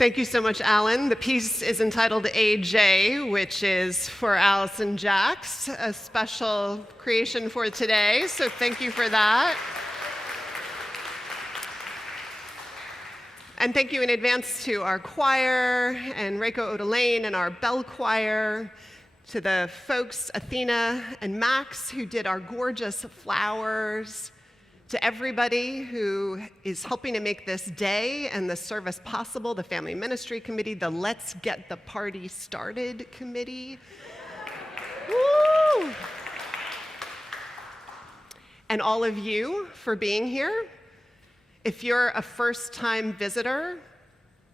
Thank you so much, Alan. The piece is entitled AJ, which is for Alyson Jacks, a special creation for today, so thank you for that. And thank you in advance to our choir and Reiko Odelaine and our bell choir, to the folks, Athena and Max, who did our gorgeous flowers, to everybody who is helping to make this day and the service possible, the Family Ministry Committee, the Let's Get the Party Started Committee. Woo! And all of you for being here. If you're a first-time visitor,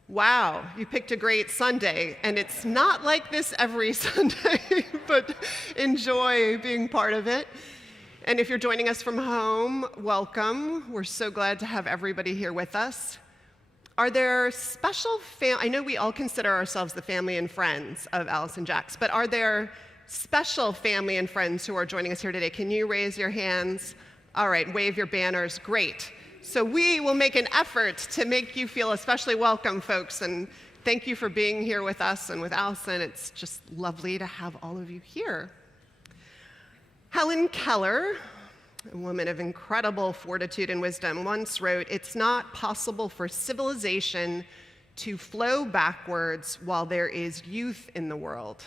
wow, you picked a great Sunday, and it's not like this every Sunday, but enjoy being part of it. And if you're joining us from home, welcome. We're so glad to have everybody here with us. Are there special I know we all consider ourselves the family and friends of Alyson Jacks, but are there special family and friends who are joining us here today? Can you raise your hands? All right, wave your banners, great. So we will make an effort to make you feel especially welcome, folks, and thank you for being here with us and with Alyson. It's just lovely to have all of you here. Helen Keller, a woman of incredible fortitude and wisdom, once wrote, "It's not possible for civilization to flow backwards while there is youth in the world."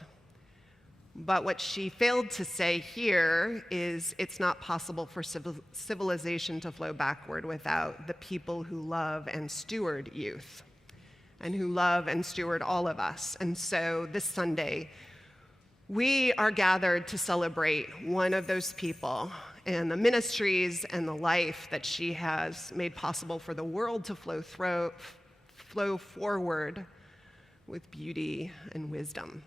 But what she failed to say here is it's not possible for civilization to flow backward without the people who love and steward youth, and who love and steward all of us. And so this Sunday, we are gathered to celebrate one of those people and the ministries and the life that she has made possible for the world to flow forward with beauty and wisdom.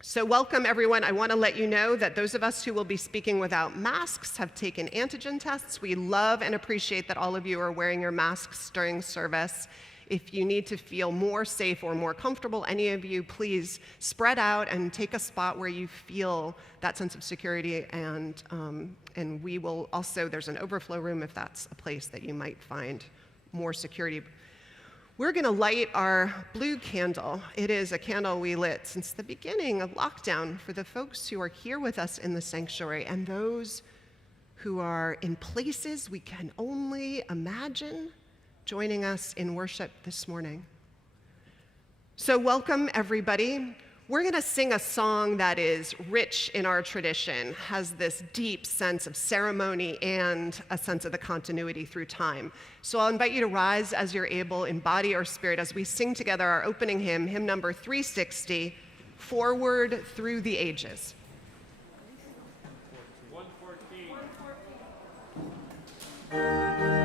So welcome, everyone. I want to let you know that those of us who will be speaking without masks have taken antigen tests. We love and appreciate that all of you are wearing your masks during service. If you need to feel more safe or more comfortable, any of you, please spread out and take a spot where you feel that sense of security, and we will also, there's an overflow room if that's a place that you might find more security. We're going to light our blue candle. It is a candle we lit since the beginning of lockdown for the folks who are here with us in the sanctuary and those who are in places we can only imagine joining us in worship this morning. So welcome, everybody. We're going to sing a song that is rich in our tradition, has this deep sense of ceremony and a sense of the continuity through time. So I'll invite you to rise as you're able in body or spirit as we sing together our opening hymn, hymn number 360, Forward Through the Ages. 114.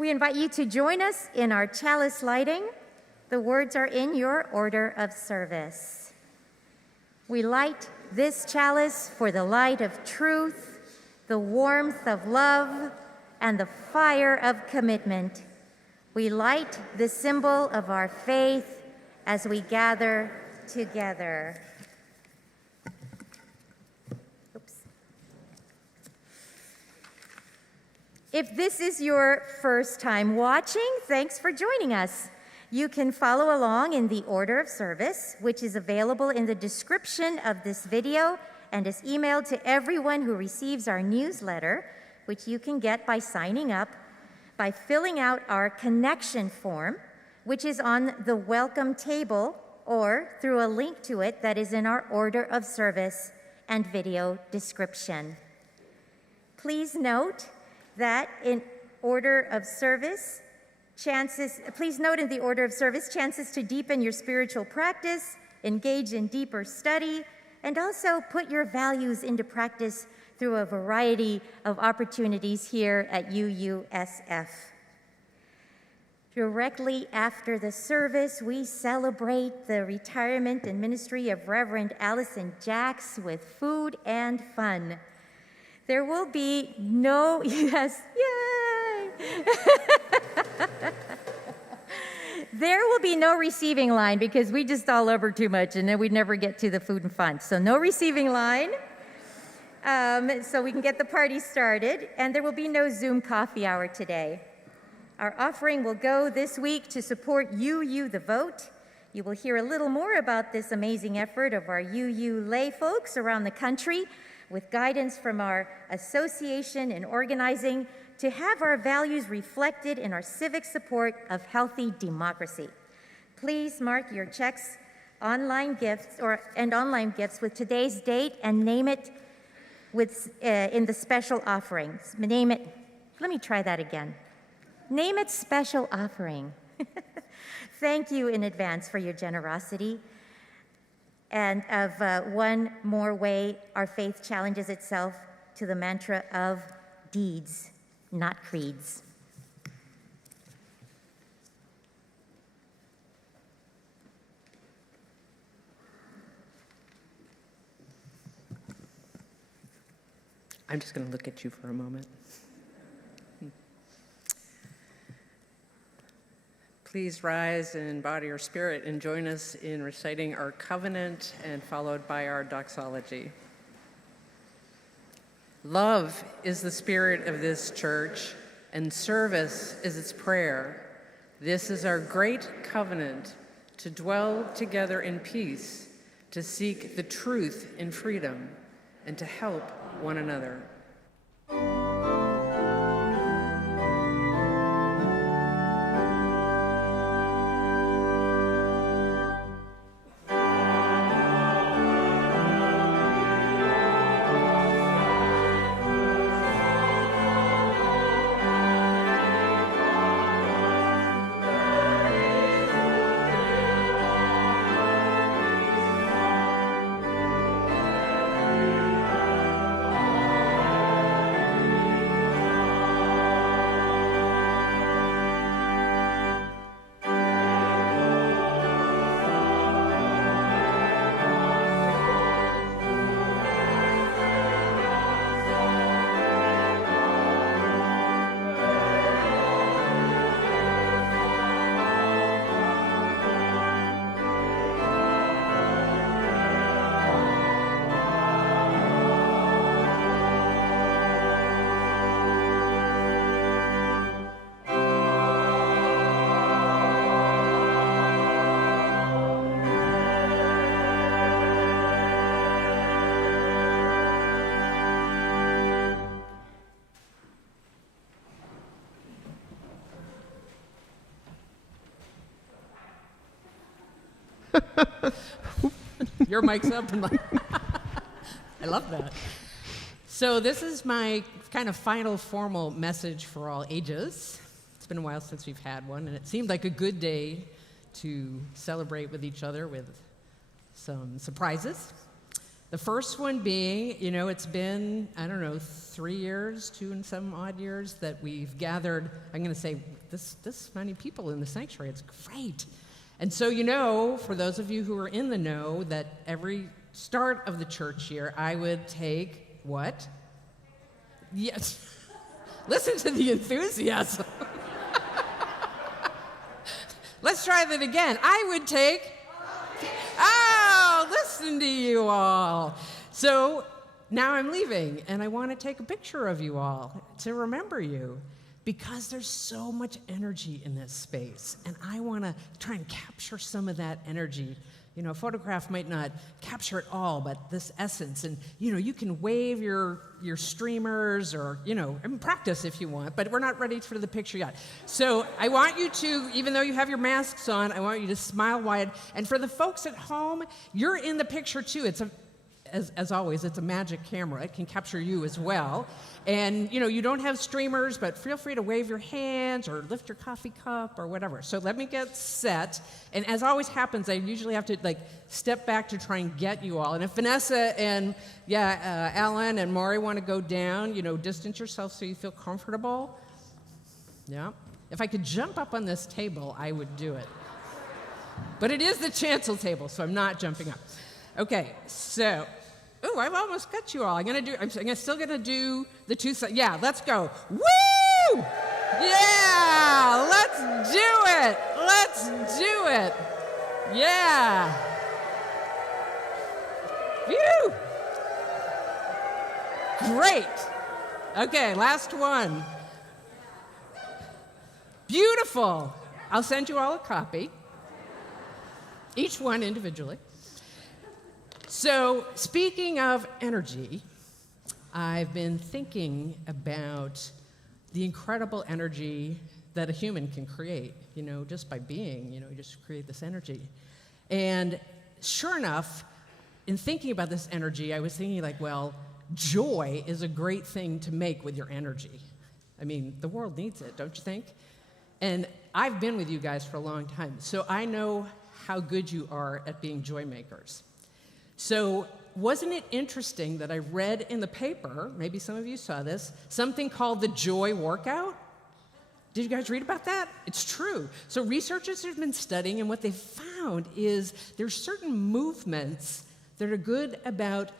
We invite you to join us in our chalice lighting. The words are in your order of service. We light this chalice for the light of truth, the warmth of love, and the fire of commitment. We light the symbol of our faith as we gather together. Oops. If this is your first time watching, thanks for joining us. You can follow along in the order of service, which is available in the description of this video and is emailed to everyone who receives our newsletter, which you can get by signing up, by filling out our connection form, which is on the welcome table, or through a link to it that is in our order of service and video description. Please note that in order of service, please note in the order of service, chances to deepen your spiritual practice, engage in deeper study, and also put your values into practice through a variety of opportunities here at UUSF. Directly after the service, we celebrate the retirement and ministry of Reverend Alyson Jacks with food and fun. There will be no, yes, yay! There will be no receiving line because we just all over too much and then we'd never get to the food and fun. So no receiving line, so we can get the party started. And there will be no Zoom coffee hour today. Our offering will go this week to support UU the Vote. You will hear a little more about this amazing effort of our UU lay folks around the country with guidance from our association in organizing to have our values reflected in our civic support of healthy democracy. Please mark your checks, online gifts, and online gifts with today's date and name it in the special offerings. Name it, let me try that again. Name it special offering. Thank you in advance for your generosity. And of one more way our faith challenges itself to the mantra of deeds, not creeds. I'm just going to look at you for a moment. Please rise in body or spirit and join us in reciting our covenant and followed by our doxology. Love is the spirit of this church, and service is its prayer. This is our great covenant, to dwell together in peace, to seek the truth in freedom, and to help one another. Your mic's up. And I love that. So this is my kind of final formal message for all ages. It's been a while since we've had one, and it seemed like a good day to celebrate with each other with some surprises. The first one being, it's been, 3 years, 2 and some odd years that we've gathered, I'm going to say, this many people in the sanctuary. It's great. And so, for those of you who are in the know, that every start of the church year, I would take what? Yes. Listen to the enthusiasm. Let's try that again. I would take... Oh, listen to you all. So now I'm leaving, and I want to take a picture of you all to remember you, because there's so much energy in this space, and I want to try and capture some of that energy. A photograph might not capture it all, but this essence, and you can wave your streamers, or and practice if you want, but we're not ready for the picture yet. So I want you to, even though you have your masks on, I want you to smile wide. And for the folks at home, you're in the picture too. It's as always, it's a magic camera. It can capture you as well. And you don't have streamers, but feel free to wave your hands or lift your coffee cup or whatever. So let me get set. And as always happens, I usually have to step back to try and get you all. And if Vanessa and Alan and Maury want to go down, distance yourself so you feel comfortable. Yeah. If I could jump up on this table, I would do it. But it is the chancel table, so I'm not jumping up. Okay, so, I've almost got you all. I'm still gonna do the two sides. Yeah, let's go. Woo! Yeah, let's do it. Let's do it. Yeah. Phew. Great. Okay, last one. Beautiful. I'll send you all a copy, each one individually. So, speaking of energy, I've been thinking about the incredible energy that a human can create, just by being, you just create this energy. And sure enough, in thinking about this energy, I was thinking joy is a great thing to make with your energy. I mean, the world needs it, don't you think? And I've been with you guys for a long time, so I know how good you are at being joy makers. So wasn't it interesting that I read in the paper, maybe some of you saw this, something called the joy workout? Did you guys read about that? It's true. So researchers have been studying, and what they found is there's certain movements that are good about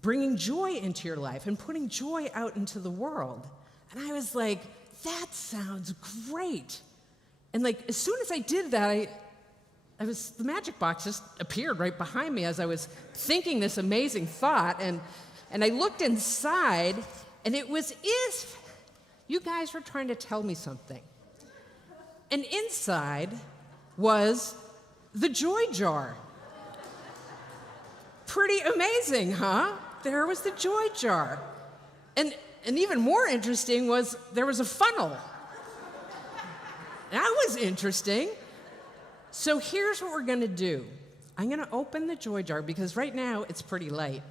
bringing joy into your life and putting joy out into the world. And I was like, that sounds great. And as soon as I did that, the magic box just appeared right behind me as I was thinking this amazing thought, and I looked inside, and it was as you guys were trying to tell me something. And inside was the joy jar. Pretty amazing, huh? There was the joy jar. And even more interesting was there was a funnel. That was interesting. So here's what we're going to do. I'm going to open the joy jar because right now it's pretty light.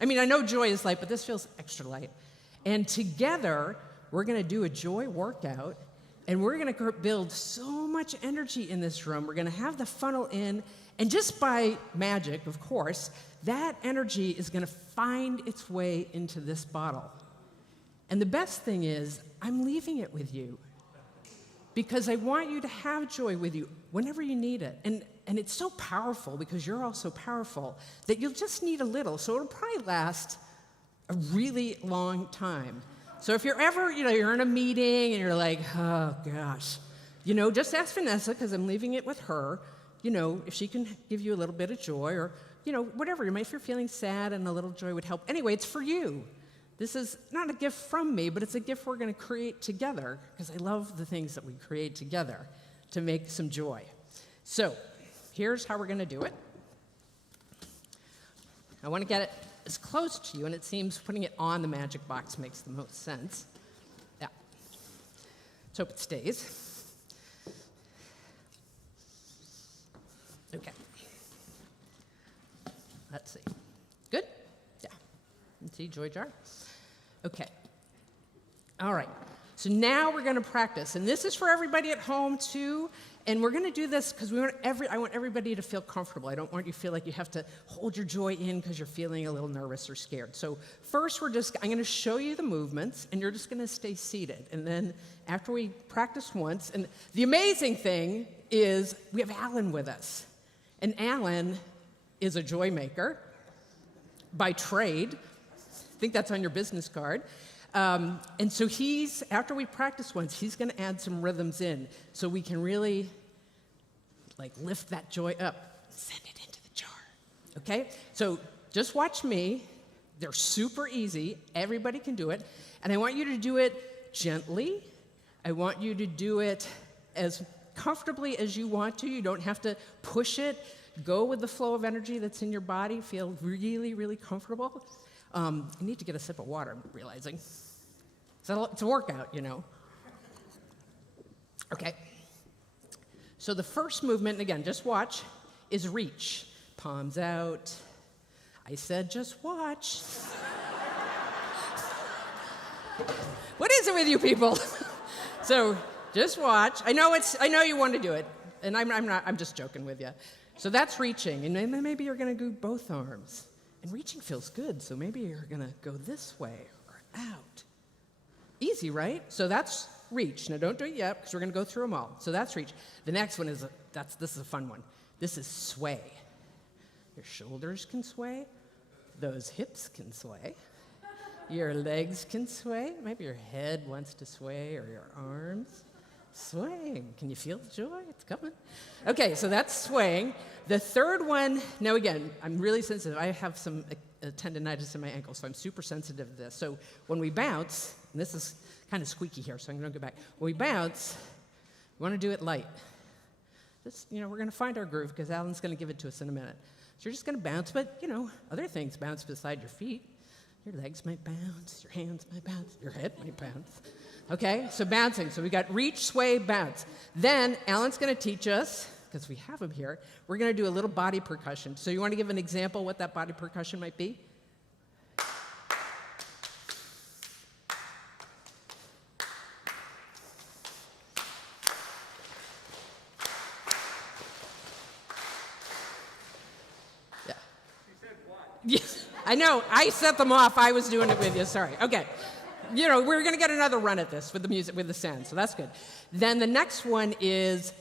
I mean, I know joy is light, but this feels extra light. And together, we're going to do a joy workout, and we're going to build so much energy in this room. We're going to have the funnel in, and just by magic, of course, that energy is going to find its way into this bottle. And the best thing is, I'm leaving it with you, because I want you to have joy with you whenever you need it. And it's so powerful, because you're all so powerful, that you'll just need a little. So it'll probably last a really long time. So if you're ever, you're in a meeting and you're like, oh gosh, just ask Vanessa, because I'm leaving it with her, if she can give you a little bit of joy, or, whatever. If you're feeling sad and a little joy would help. Anyway, it's for you. This is not a gift from me, but it's a gift we're going to create together, because I love the things that we create together to make some joy. So here's how we're going to do it. I want to get it as close to you, and it seems putting it on the magic box makes the most sense. Yeah. Let's hope it stays. Okay. Let's see. Good? Yeah. Let's see, joy jar. Okay. All right. So now we're going to practice. And this is for everybody at home, too. And we're going to do this because I want everybody to feel comfortable. I don't want you to feel like you have to hold your joy in because you're feeling a little nervous or scared. So first, I'm going to show you the movements, and you're just going to stay seated. And then after we practice once, and the amazing thing is we have Alan with us. And Alan is a joy maker by trade. I think that's on your business card. And so after we practice once, he's going to add some rhythms in so we can really lift that joy up, send it into the jar. Okay? So just watch me. They're super easy. Everybody can do it. And I want you to do it gently. I want you to do it as comfortably as you want to. You don't have to push it. Go with the flow of energy that's in your body. Feel really, really comfortable. I need to get a sip of water, I'm realizing. It's a workout, you know. Okay. So the first movement, and again, just watch, is reach. Palms out. I said just watch. What is it with you people? So just watch. I know you want to do it, and I'm just joking with you. So that's reaching, and then maybe you're going to do both arms. And reaching feels good, so maybe you're going to go this way or out. Easy, right? So that's reach. Now, don't do it yet, because we're going to go through them all. So that's reach. The next one is, this is a fun one. This is sway. Your shoulders can sway. Those hips can sway. Your legs can sway. Maybe your head wants to sway, or your arms. Swaying. Can you feel the joy? It's coming. Okay, so that's swaying. The third one, now again, I'm really sensitive. I have some tendinitis in my ankle, so I'm super sensitive to this. So when we bounce, and this is kind of squeaky here, so I'm going to go back. When we bounce, we want to do it light. Just, we're going to find our groove, because Alan's going to give it to us in a minute. So you're just going to bounce, but, other things bounce beside your feet. Your legs might bounce, your hands might bounce, your head might bounce. Okay, so bouncing. So we got reach, sway, bounce. Then Alan's going to teach us, because we have him here, we're going to do a little body percussion. So you want to give an example what that body percussion might be? Yeah. You said what? Yes, I know. I set them off. I was doing it with you. Sorry. Okay. We're going to get another run at this with the music, with the sound, so that's good. Then the next one is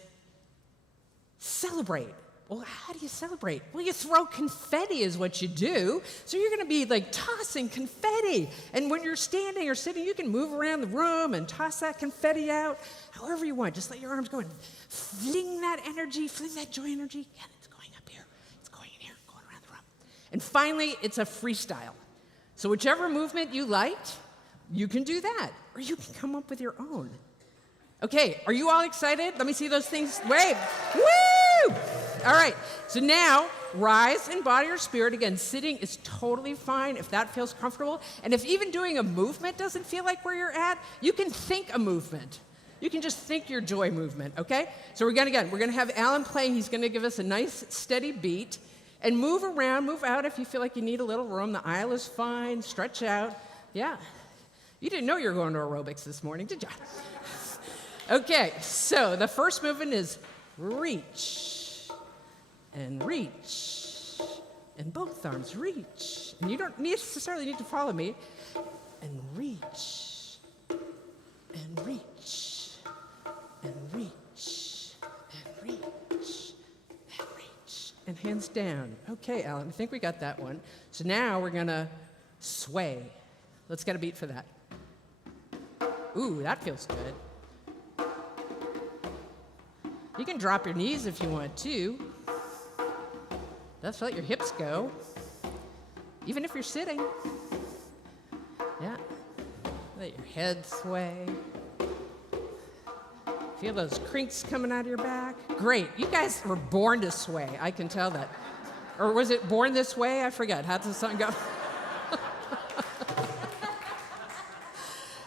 celebrate. Well, how do you celebrate? Well, you throw confetti is what you do. So you're going to be tossing confetti. And when you're standing or sitting, you can move around the room and toss that confetti out however you want. Just let your arms go and fling that energy, fling that joy energy. Yeah, it's going up here. It's going in here, going around the room. And finally, it's a freestyle. So whichever movement you liked, you can do that, or you can come up with your own. Okay, are you all excited? Let me see those things. Wave. Woo! All right, so now rise in body or spirit. Again, sitting is totally fine if that feels comfortable. And if even doing a movement doesn't feel like where you're at, you can think a movement. You can just think your joy movement, okay? So we're going to have Alan playing. He's going to give us a nice, steady beat. And move around, move out if you feel like you need a little room. The aisle is fine. Stretch out. Yeah. You didn't know you were going to aerobics this morning, did you? Okay, so the first movement is reach, and both arms, reach. And you don't necessarily need to follow me. And reach, and reach, and reach, and reach, and reach. And hands down. Okay, Alan, I think we got that one. So now we're going to sway. Let's get a beat for that. Ooh, that feels good. You can drop your knees if you want to. Let's let your hips go. Even if you're sitting. Yeah. Let your head sway. Feel those crinks coming out of your back. Great. You guys were born to sway. I can tell that. Or was it born this way? I forget. How does the song go?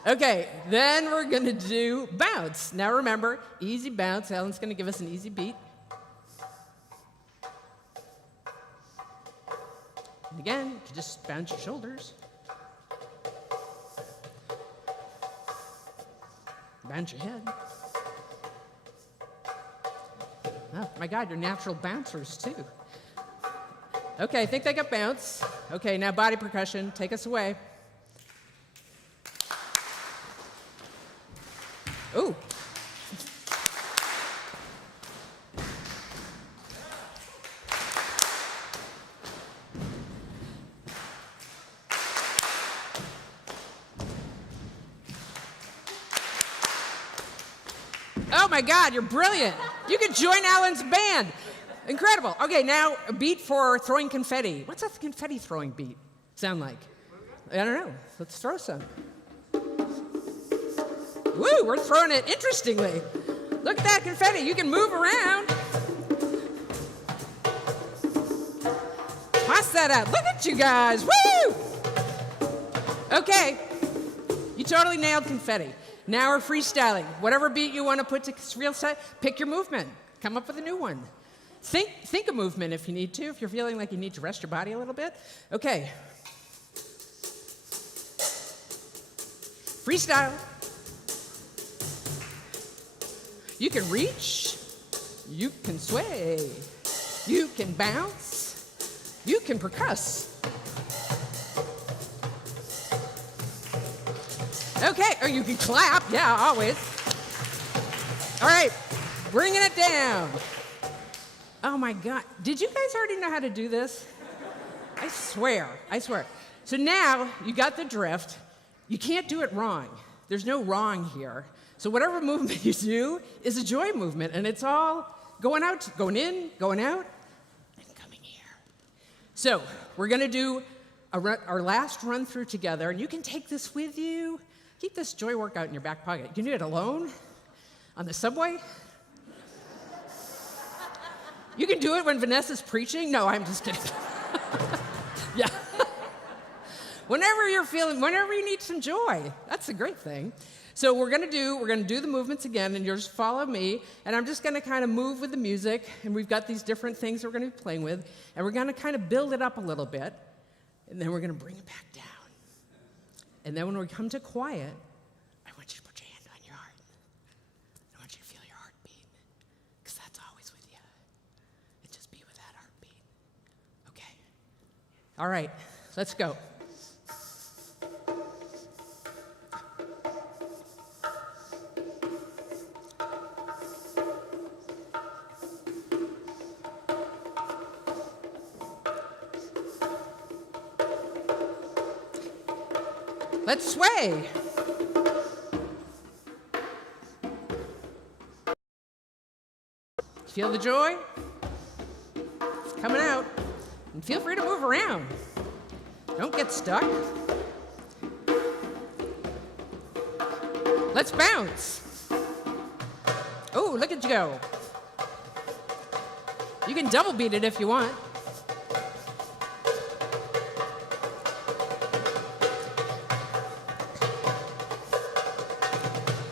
Okay, then we're going to do bounce. Now remember, easy bounce. Alan's going to give us an easy beat. And again, you just bounce your shoulders. Bounce your head. Oh, my God, you're natural bouncers, too. Okay, I think they got bounce. Okay, now body percussion. Take us away. Ooh. Oh my God, you're brilliant. You could join Alan's band. Incredible. Okay, now a beat for throwing confetti. What's that confetti throwing beat sound like? I don't know. Let's throw some. Woo, we're throwing it interestingly. Look at that confetti. You can move around. Toss that out. Look at you guys. Woo! Okay, you totally nailed confetti. Now we're freestyling. Whatever beat you want to put to real set, pick your movement. Come up with a new one. Think a movement if you need to, if you're feeling like you need to rest your body a little bit. Okay. Freestyle. You can reach. You can sway. You can bounce. You can percuss. Okay, or you can clap. Yeah, always. All right, bringing it down. Oh my God, did you guys already know how to do this? I swear. So now you got the drift. You can't do it wrong. There's no wrong here. So whatever movement you do is a joy movement, and it's all going out, going in, going out, and coming here. So we're gonna do our last run through together, and you can take this with you. Keep this joy workout in your back pocket. You can do it alone, on the subway. You can do it when Vanessa's preaching. No, I'm just kidding. Yeah. Whenever you need some joy. That's a great thing. So we're gonna do the movements again, and you'll just follow me, and I'm just gonna kind of move with the music, and we've got these different things we're gonna be playing with, and we're gonna kind of build it up a little bit, and then we're gonna bring it back down. And then when we come to quiet, I want you to put your hand on your heart. I want you to feel your heartbeat, because that's always with you. And just be with that heartbeat. Okay. All right, let's go. Let's sway. Feel the joy? It's coming out. And feel free to move around. Don't get stuck. Let's bounce. Oh, look at you go. You can double beat it if you want.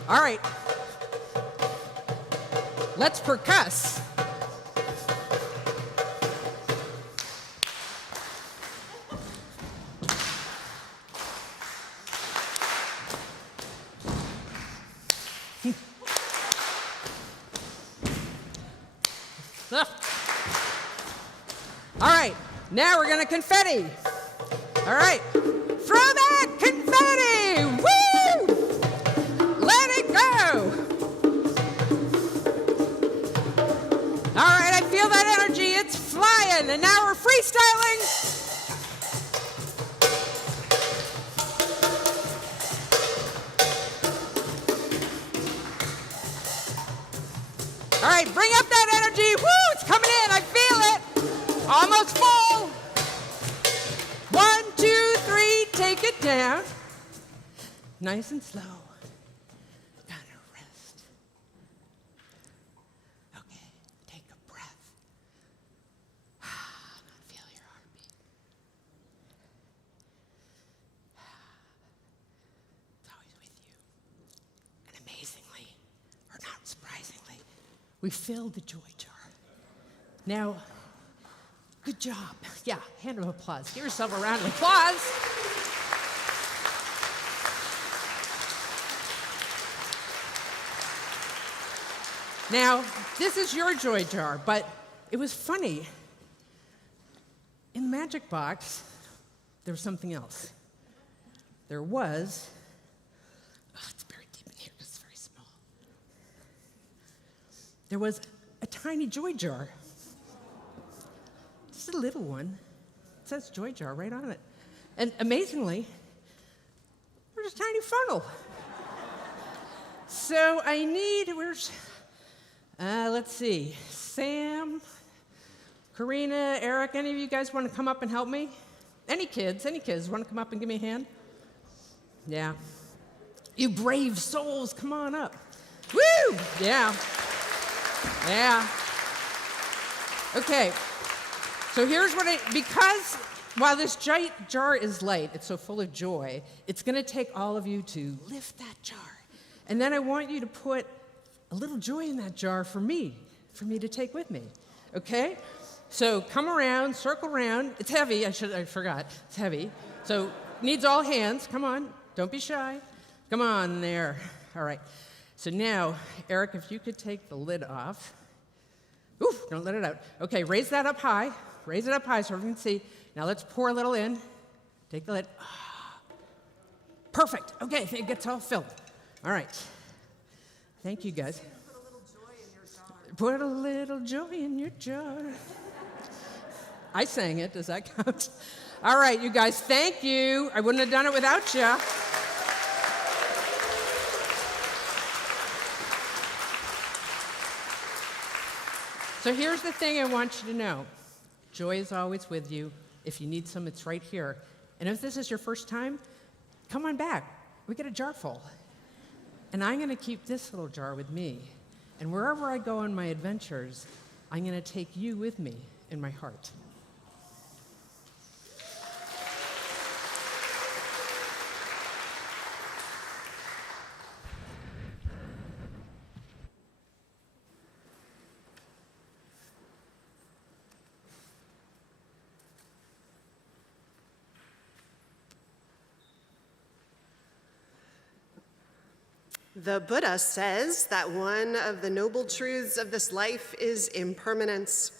All right, let's percuss. All right, now we're gonna confetti. All right, throw that confetti! Woo! Let it go! All right, I feel that energy. It's flying, and now we're freestyling. All right, bring up that energy. Woo, it's coming in. I feel it. Almost full. 1, 2, 3, take it down. Nice and slow. Gotta rest. Okay, take a breath. Feel your heartbeat. It's always with you. And amazingly, or not surprisingly, we filled the joy jar. Now, good job. Yeah, hand of applause. Give yourself a round of applause. Now, this is your joy jar, but it was funny. In the magic box, there was something else. There was, it's buried deep in here, it's very small. There was a tiny joy jar. Just a little one. It says joy jar right on it. And amazingly, there's a tiny funnel. So I need, let's see, Sam, Karina, Eric, any of you guys want to come up and help me? Any kids want to come up and give me a hand? Yeah. You brave souls, come on up. Woo! Yeah. Yeah. Okay. So here's what because while this jar is light, it's so full of joy, it's going to take all of you to lift that jar. And then I want you to put a little joy in that jar for me to take with me. Okay? So come around, circle around. It's heavy. I forgot. It's heavy. So needs all hands. Come on. Don't be shy. Come on there. All right. So now, Eric, if you could take the lid off. Oof, don't let it out. Okay, raise that up high. Raise it up high so everyone can see. Now let's pour a little in. Take the lid. Perfect. Okay, it gets all filled. All right. Thank you, guys. Put a little joy in your jar. I sang it. Does that count? All right, you guys, thank you. I wouldn't have done it without you. So here's the thing I want you to know. Joy is always with you. If you need some, it's right here. And if this is your first time, come on back. We get a jar full. And I'm going to keep this little jar with me. And wherever I go on my adventures, I'm going to take you with me in my heart. The Buddha says that one of the noble truths of this life is impermanence,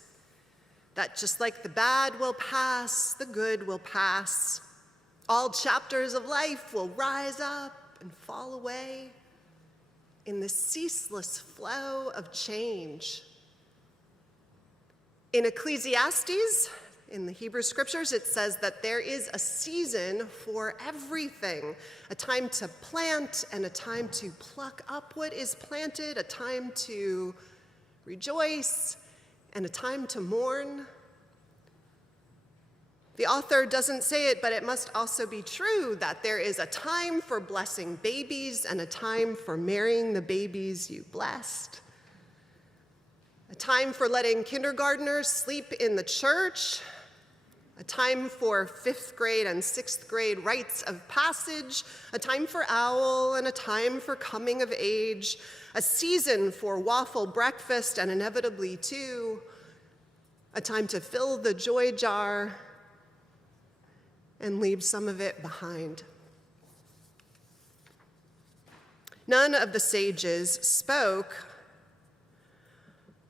that just like the bad will pass, the good will pass. All chapters of life will rise up and fall away in the ceaseless flow of change. In Ecclesiastes, in the Hebrew scriptures, it says that there is a season for everything, a time to plant and a time to pluck up what is planted, a time to rejoice and a time to mourn. The author doesn't say it, but it must also be true that there is a time for blessing babies and a time for marrying the babies you blessed. A time for letting kindergartners sleep in the church, a time for 5th grade and 6th grade rites of passage, a time for owl and a time for coming of age, a season for waffle breakfast and inevitably too, a time to fill the joy jar and leave some of it behind. None of the sages spoke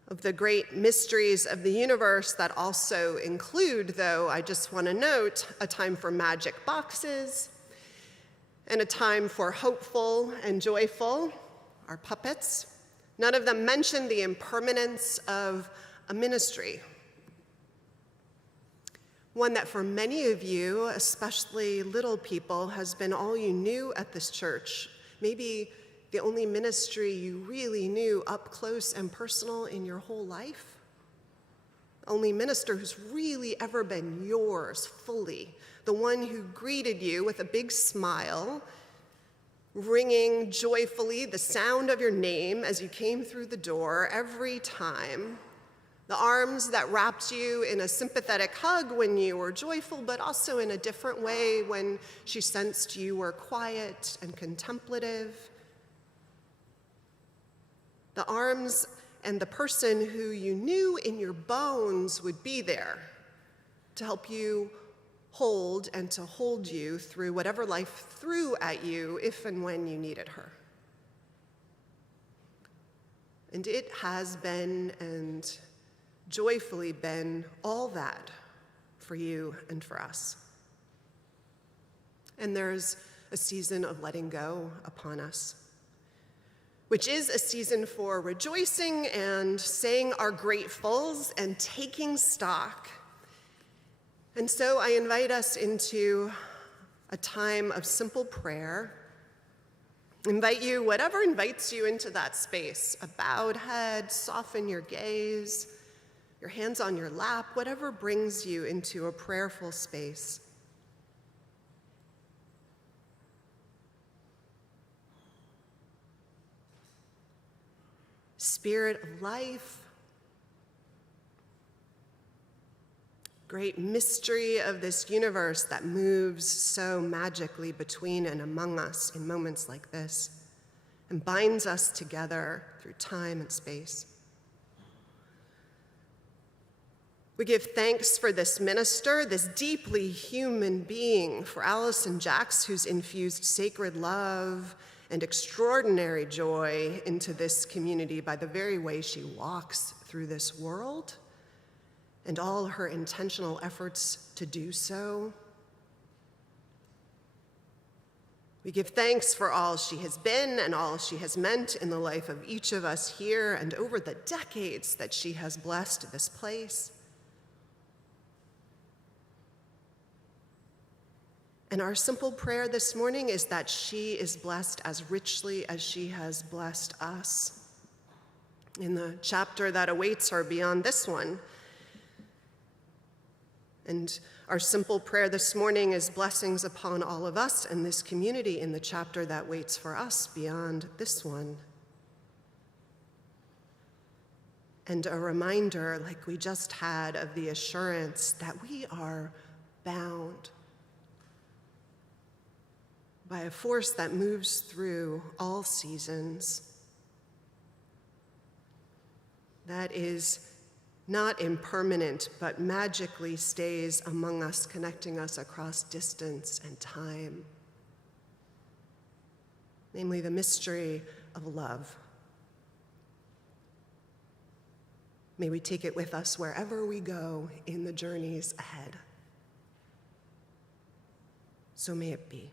of the great mysteries of the universe that also include, though, I just want to note, a time for magic boxes and a time for hopeful and joyful, our puppets. None of them mentioned the impermanence of a ministry. One that for many of you, especially little people, has been all you knew at this church. Maybe the only ministry you really knew up close and personal in your whole life. Only minister who's really ever been yours fully. The one who greeted you with a big smile, ringing joyfully the sound of your name as you came through the door every time. The arms that wrapped you in a sympathetic hug when you were joyful, but also in a different way when she sensed you were quiet and contemplative. The arms and the person who you knew in your bones would be there to help you hold and to hold you through whatever life threw at you if and when you needed her. And it has been and joyfully been all that for you and for us. And there's a season of letting go upon us, which is a season for rejoicing and saying our gratefuls and taking stock. And so I invite us into a time of simple prayer. Invite you, whatever invites you into that space, a bowed head, soften your gaze, your hands on your lap, whatever brings you into a prayerful space. Spirit of life, great mystery of this universe that moves so magically between and among us in moments like this and binds us together through time and space. We give thanks for this minister, this deeply human being, for Alyson Jacks, who's infused sacred love and extraordinary joy into this community by the very way she walks through this world and all her intentional efforts to do so. We give thanks for all she has been and all she has meant in the life of each of us here and over the decades that she has blessed this place. And our simple prayer this morning is that she is blessed as richly as she has blessed us. In the chapter that awaits her beyond this one. And our simple prayer this morning is blessings upon all of us and this community in the chapter that waits for us beyond this one. And a reminder, like we just had, of the assurance that we are bound by a force that moves through all seasons, that is not impermanent, but magically stays among us, connecting us across distance and time, namely the mystery of love. May we take it with us wherever we go in the journeys ahead. So may it be.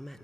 Amen.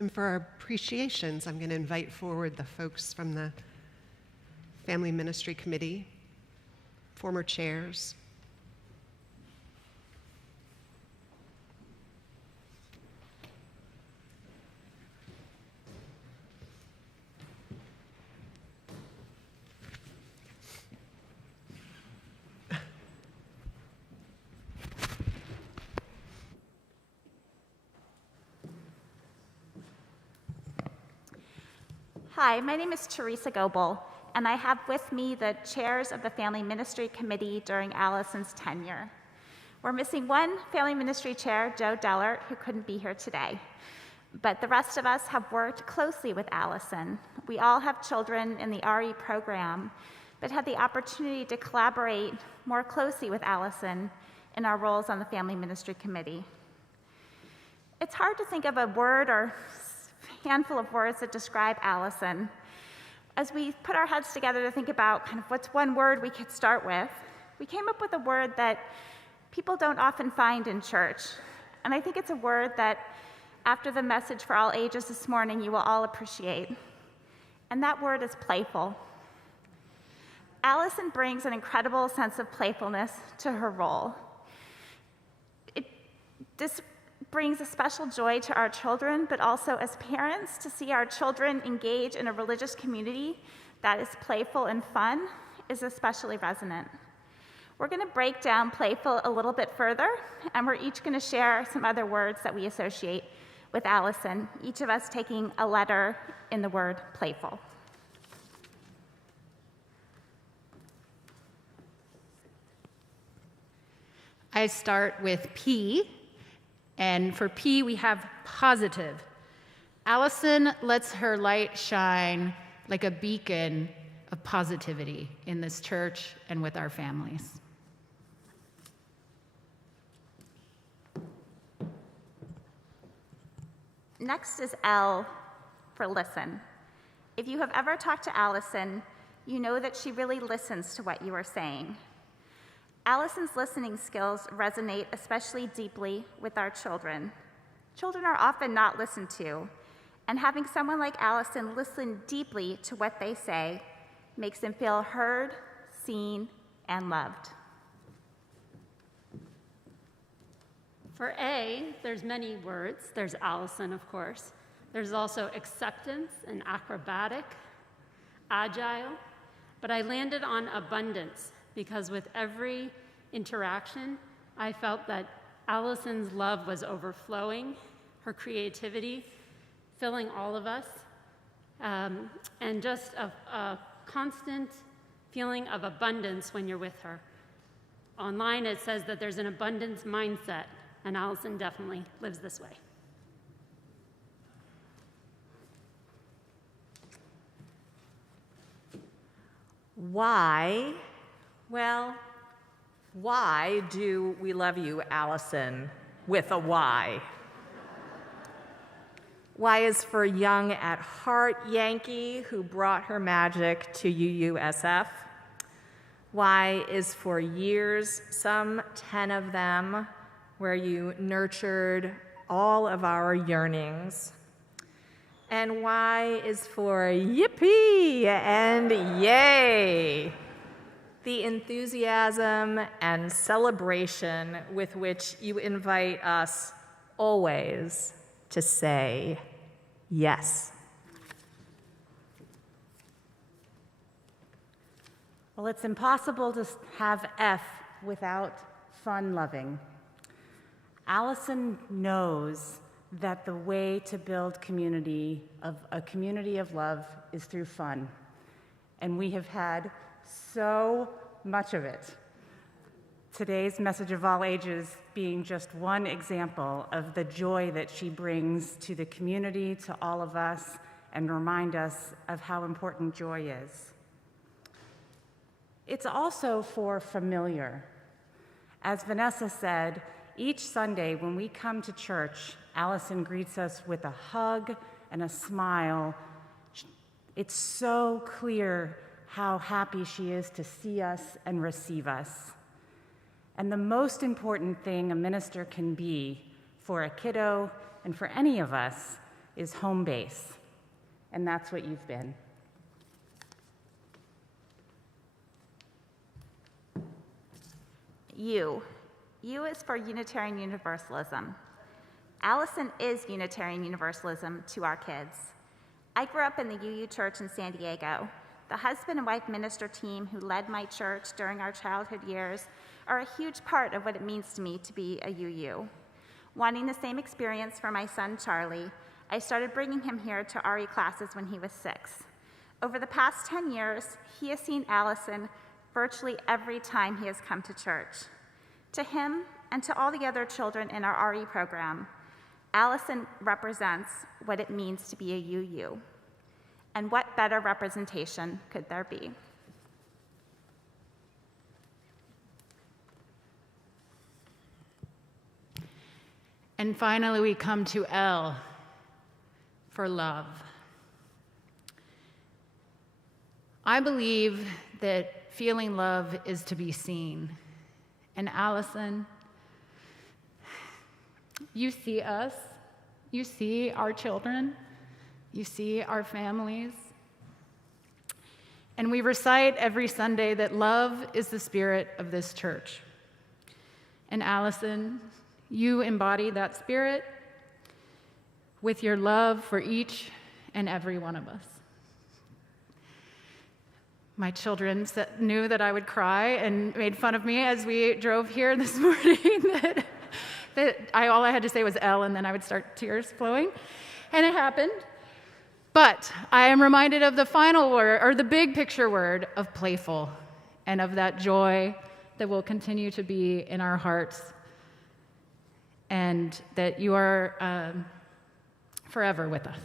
And for our appreciations, I'm going to invite forward the folks from the Family Ministry Committee, former chairs. Hi, my name is Teresa Goebel, and I have with me the chairs of the Family Ministry Committee during Alyson's tenure. We're missing one Family Ministry chair, Joe Dellert, who couldn't be here today. But the rest of us have worked closely with Alyson. We all have children in the RE program, but had the opportunity to collaborate more closely with Alyson in our roles on the Family Ministry Committee. It's hard to think of a word or handful of words that describe Alyson. As we put our heads together to think about kind of what's one word we could start with, we came up with a word that people don't often find in church. And I think it's a word that, after the message for all ages this morning, you will all appreciate. And that word is playful. Alyson brings an incredible sense of playfulness to her role. This brings a special joy to our children, but also as parents, to see our children engage in a religious community that is playful and fun is especially resonant. We're going to break down playful a little bit further, and we're each going to share some other words that we associate with Alyson, each of us taking a letter in the word playful. I start with P. And for P, we have positive. Alyson lets her light shine like a beacon of positivity in this church and with our families. Next is L for listen. If you have ever talked to Alyson, you know that she really listens to what you are saying. Alyson's listening skills resonate especially deeply with our children. Children are often not listened to, and having someone like Alyson listen deeply to what they say makes them feel heard, seen, and loved. For A, there's many words. There's Alyson, of course. There's also acceptance and acrobatic, agile, but I landed on abundance because with every interaction, I felt that Alyson's love was overflowing, her creativity, filling all of us, and just a constant feeling of abundance when you're with her. Online, it says that there's an abundance mindset, and Alyson definitely lives this way. Why? Well, why do we love you, Alyson, with a Y? Y is for young at heart Yankee who brought her magic to UUSF. Y is for years, some 10 of them, where you nurtured all of our yearnings. And Y is for yippee and yay, the enthusiasm and celebration with which you invite us always to say yes. Well, it's impossible to have F without fun-loving. Alyson knows that the way to build a community of love is through fun. And we have had so much of it. Today's message of all ages being just one example of the joy that she brings to the community, to all of us, and remind us of how important joy is. It's also for familiar. As Vanessa said, each Sunday when we come to church, Alyson greets us with a hug and a smile. It's so clear how happy she is to see us and receive us. And the most important thing a minister can be for a kiddo and for any of us is home base, and that's what you've been. U is for Unitarian Universalism. Alyson is Unitarian Universalism to our kids. I grew up in the UU Church in San Diego. The husband and wife minister team who led my church during our childhood years are a huge part of what it means to me to be a UU. Wanting the same experience for my son, Charlie, I started bringing him here to RE classes when he was 6. Over the past 10 years, he has seen Alyson virtually every time he has come to church. To him and to all the other children in our RE program, Alyson represents what it means to be a UU. And what better representation could there be? And finally, we come to L for love. I believe that feeling love is to be seen. And Alyson, you see us, you see our children, you see our families. And we recite every Sunday that love is the spirit of this church. And Alyson, you embody that spirit with your love for each and every one of us. My children knew that I would cry and made fun of me as we drove here this morning, all I had to say was L, and then I would start tears flowing, and it happened. But I am reminded of the final word, or the big picture word, of playful, and of that joy that will continue to be in our hearts, and that you are forever with us.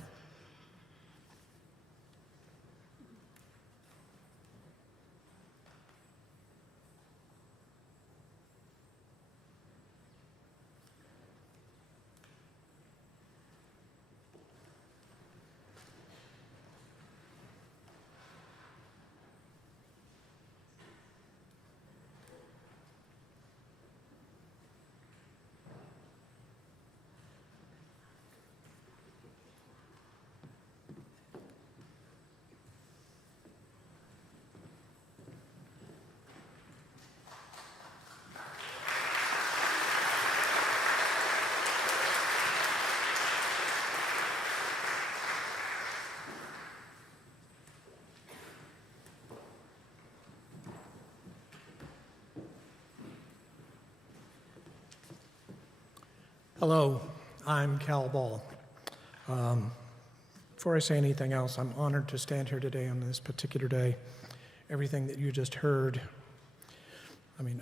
Hello, I'm Cal Ball. Before I say anything else, I'm honored to stand here today on this particular day. Everything that you just heard,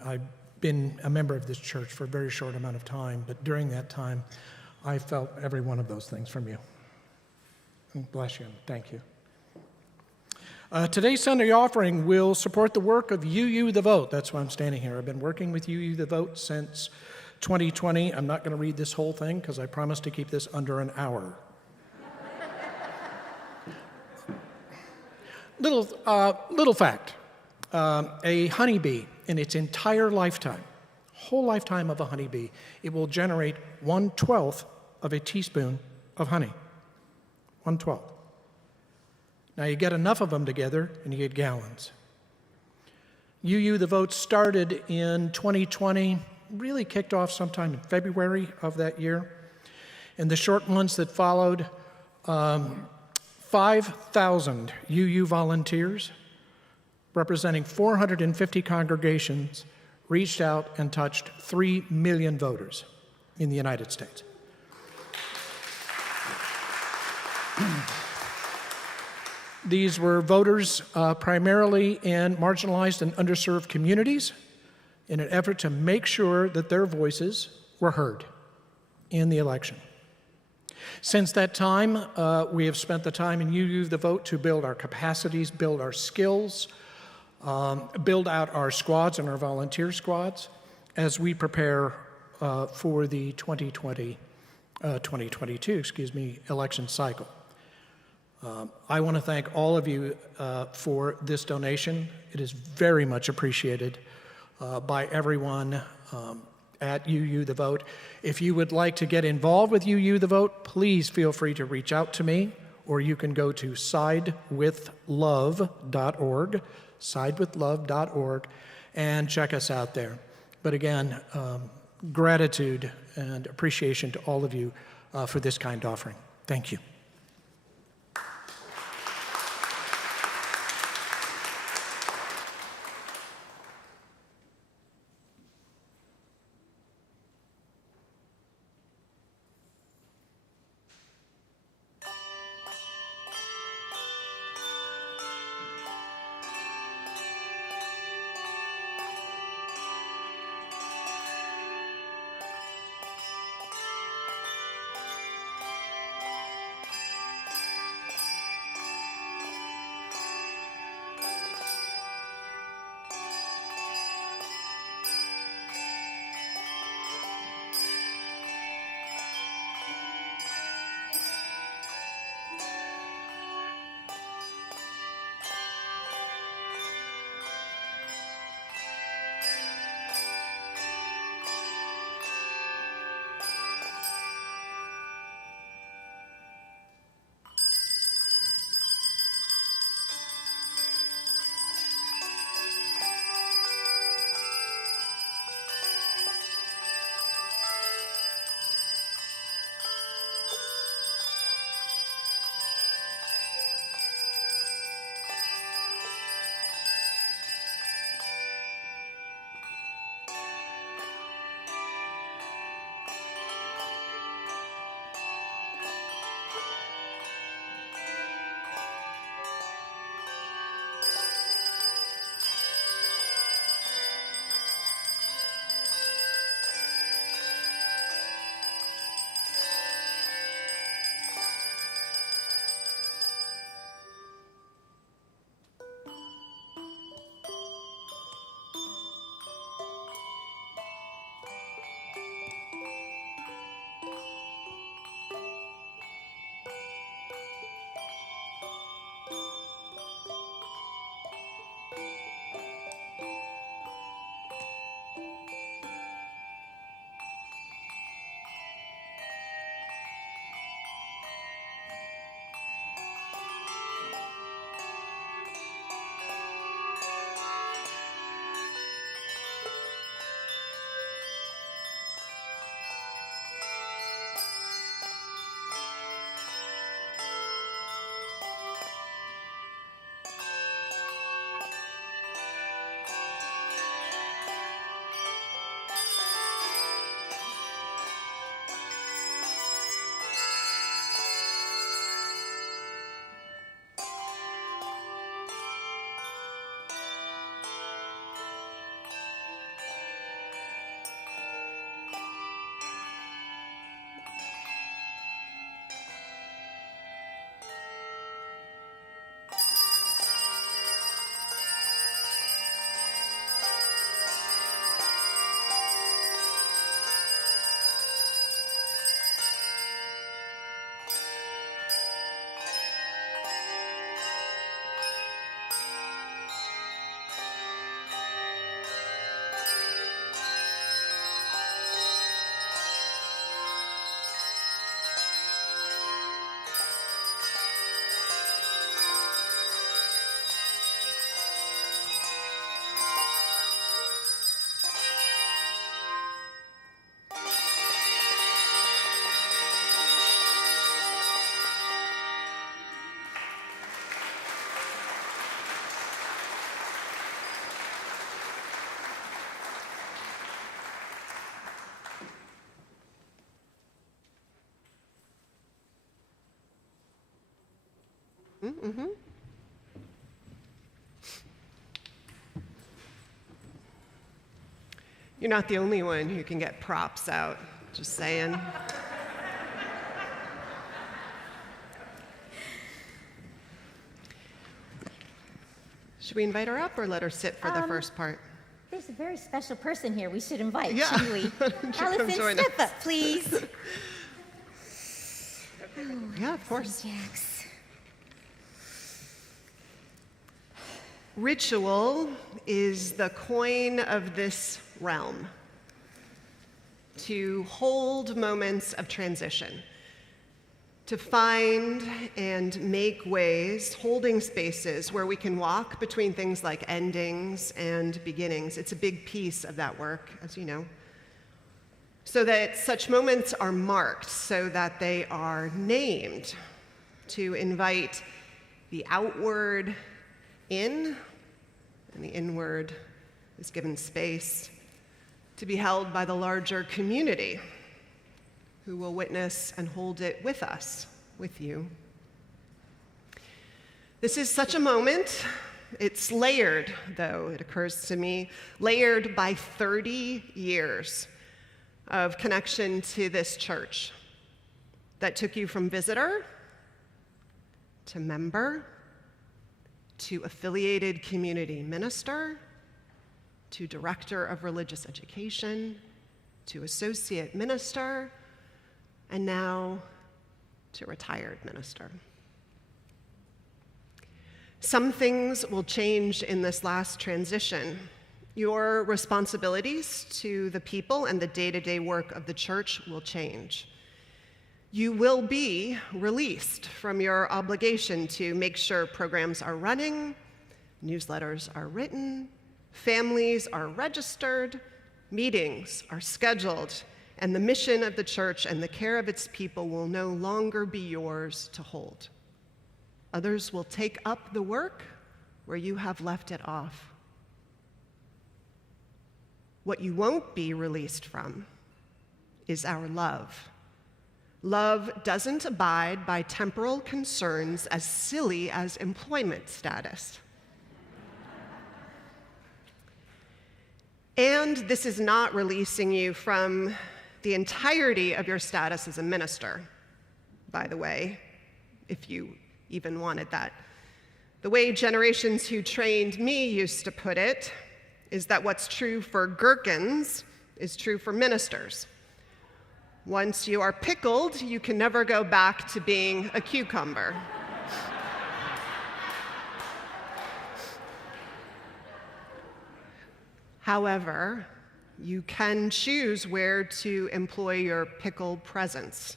I've been a member of this church for a very short amount of time, but during that time, I felt every one of those things from you. Bless you, and thank you. Today's Sunday offering will support the work of UU The Vote. That's why I'm standing here. I've been working with UU The Vote since 2020. I'm not going to read this whole thing because I promised to keep this under an hour. Little fact, a honeybee in its entire lifetime, whole lifetime of a honeybee, it will generate 1/12 of a teaspoon of honey. 1/12. Now you get enough of them together and you get gallons. UU The Vote started in 2020, really kicked off sometime in February of that year. In the short months that followed, 5,000 UU volunteers, representing 450 congregations, reached out and touched 3 million voters in the United States. These were voters primarily in marginalized and underserved communities in an effort to make sure that their voices were heard in the election. Since that time, we have spent the time in UU The Vote to build our capacities, build our skills, build out our squads and our volunteer squads as we prepare for the 2022 election cycle. I want to thank all of you for this donation. It is very much appreciated by everyone. at UU The Vote. If you would like to get involved with UU The Vote, please feel free to reach out to me, or you can go to sidewithlove.org, and check us out there. But again, gratitude and appreciation to all of you for this kind offering. Thank you. Mm-hmm. You're not the only one who can get props out, just saying. Should we invite her up or let her sit for the first part? There's a very special person here we should invite, Yeah. shouldn't we? Alyson, step up, please. Yeah, of course. Jax. Ritual is the coin of this realm. to hold moments of transition, to find and make ways, holding spaces where we can walk between things like endings and beginnings. It's a big piece of that work, as you know. So that such moments are marked, so that they are named, to invite the outward in, and the inward is given space to be held by the larger community who will witness and hold it with us, with you. This is such a moment. It's layered, though, it occurs to me, layered by 30 years of connection to this church that took you from visitor to member to affiliated community minister to director of religious education to associate minister and now to retired minister. Some things will change in this last transition. Your responsibilities to the people and the day-to-day work of the church will change. You will be released from your obligation to make sure programs are running, newsletters are written, families are registered, meetings are scheduled, and the mission of the church and the care of its people will no longer be yours to hold. Others will take up the work where you have left it off. What you won't be released from is our love. Love doesn't abide by temporal concerns as silly as employment status. And this is not releasing you from the entirety of your status as a minister, by the way, if you even wanted that. The way generations who trained me used to put it is that what's true for gherkins is true for ministers. Once you are pickled, you can never go back to being a cucumber. However, you can choose where to employ your pickled presence.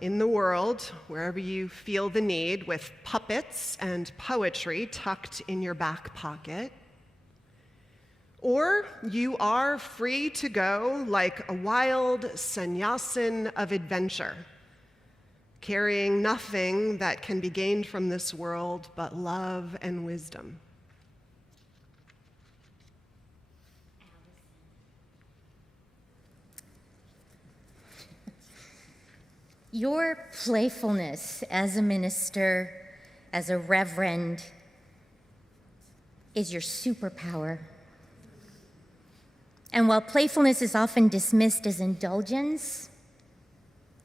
In the world, wherever you feel the need, with puppets and poetry tucked in your back pocket. Or you are free to go like a wild sannyasin of adventure, carrying nothing that can be gained from this world but love and wisdom. Your playfulness as a minister, as a reverend, is your superpower. And while playfulness is often dismissed as indulgence,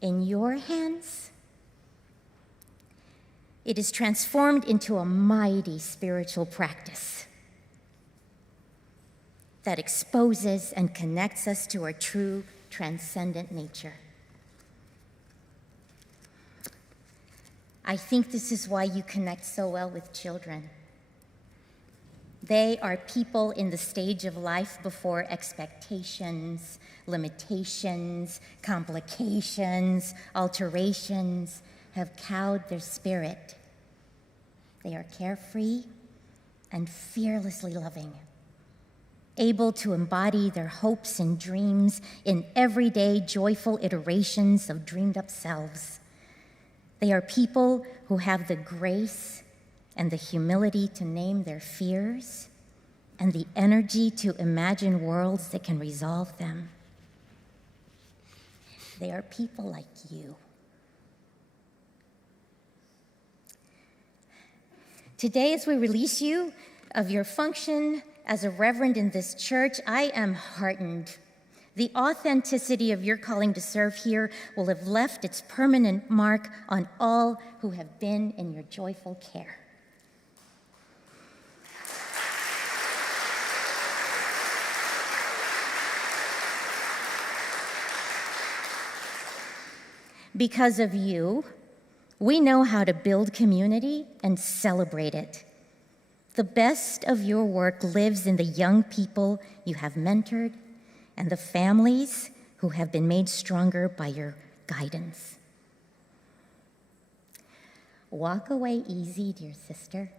in your hands, it is transformed into a mighty spiritual practice that exposes and connects us to our true transcendent nature. I think this is why you connect so well with children. They are people in the stage of life before expectations, limitations, complications, alterations have cowed their spirit. They are carefree and fearlessly loving, able to embody their hopes and dreams in everyday joyful iterations of dreamed-up selves. They are people who have the grace and the humility to name their fears and the energy to imagine worlds that can resolve them. They are people like you. Today, as we release you of your function as a reverend in this church, I am heartened. The authenticity of your calling to serve here will have left its permanent mark on all who have been in your joyful care. Because of you, we know how to build community and celebrate it. The best of your work lives in the young people you have mentored and the families who have been made stronger by your guidance. Walk away easy, dear sister,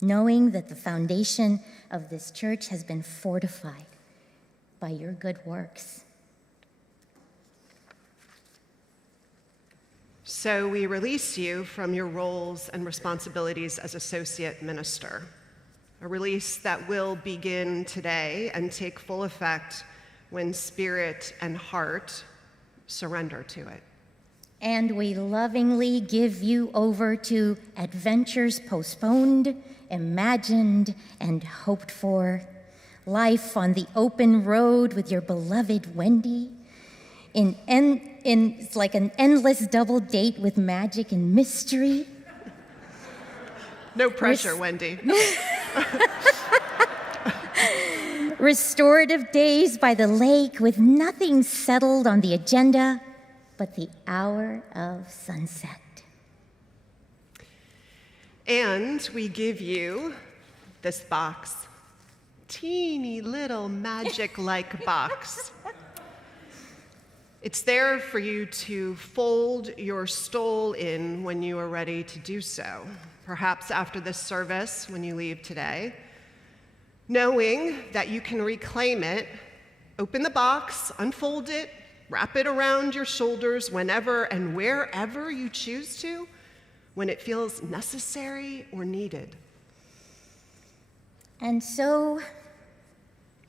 knowing that the foundation of this church has been fortified by your good works. So we release you from your roles and responsibilities as associate minister, a release that will begin today and take full effect when spirit and heart surrender to it. And we lovingly give you over to adventures postponed, imagined, and hoped for. Life on the open road with your beloved Wendy. It's like an endless double date with magic and mystery. No pressure, Wendy. Restorative days by the lake with nothing settled on the agenda but the hour of sunset. And we give you this box, teeny little magic-like box. It's there for you to fold your stole in when you are ready to do so, perhaps after this service when you leave today, knowing that you can reclaim it, open the box, unfold it, wrap it around your shoulders whenever and wherever you choose to, when it feels necessary or needed. And so,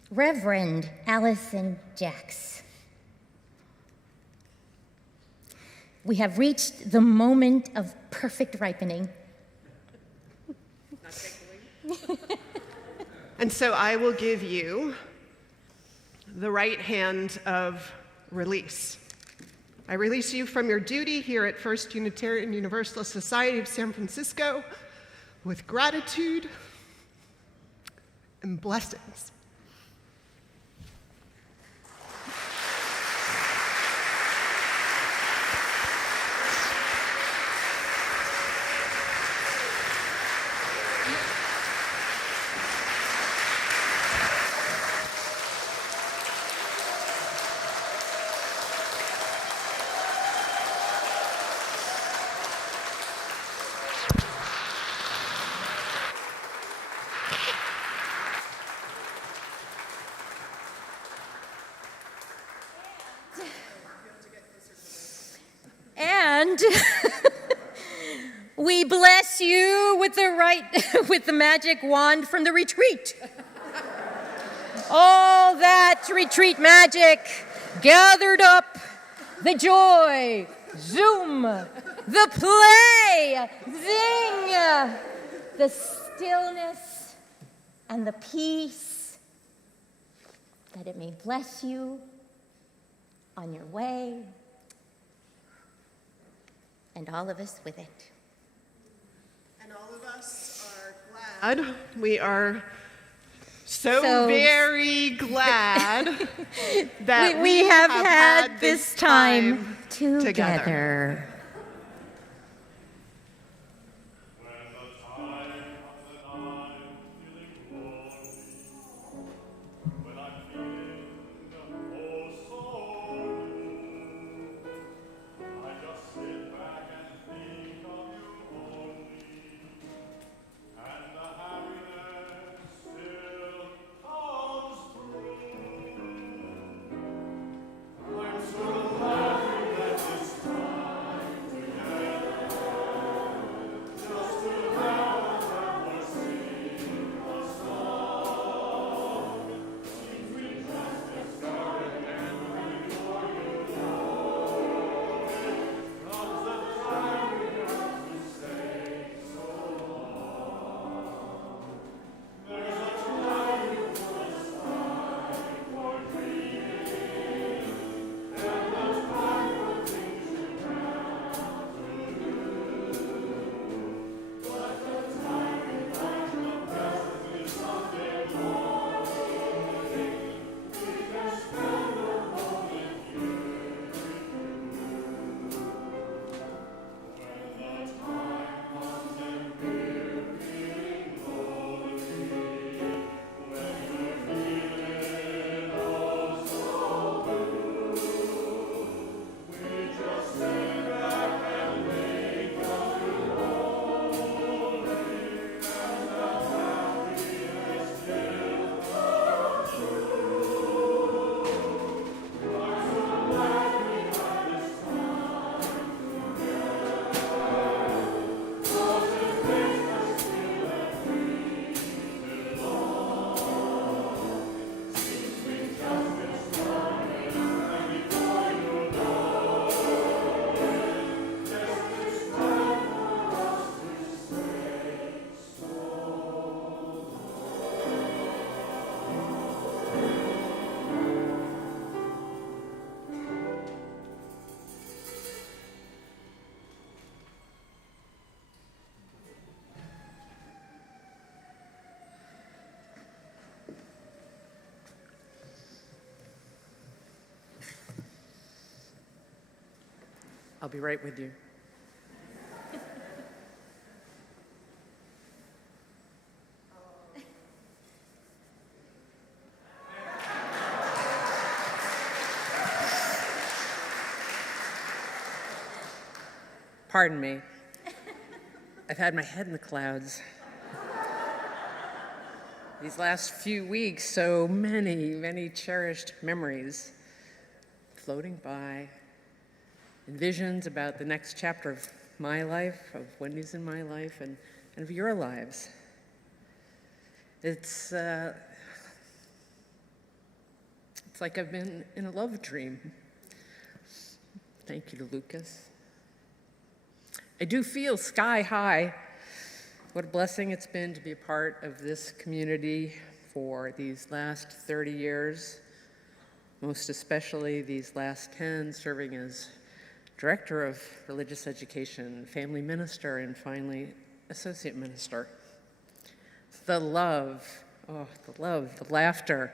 Reverend Alyson Jacks, we have reached the moment of perfect ripening. And so I will give you the right hand of release. I release you from your duty here at First Unitarian Universalist Society of San Francisco with gratitude and blessings. And we bless you with the magic wand from the retreat. All that retreat magic gathered up, the joy, zoom, the play, zing, the stillness and the peace, that it may bless you on your way, and all of us with it. And all of us are glad. We are so very glad that we have had this time together. I'll be right with you. Pardon me. I've had my head in the clouds. These last few weeks, so many cherished memories floating by, and visions about the next chapter of my life, of Wendy's in my life, and of your lives. It's like I've been in a love dream. Thank you to Lucas. I do feel sky high. What a blessing it's been to be a part of this community for these last 30 years, most especially these last 10 serving as Director of Religious Education, Family Minister, and finally, Associate Minister. The love, the laughter,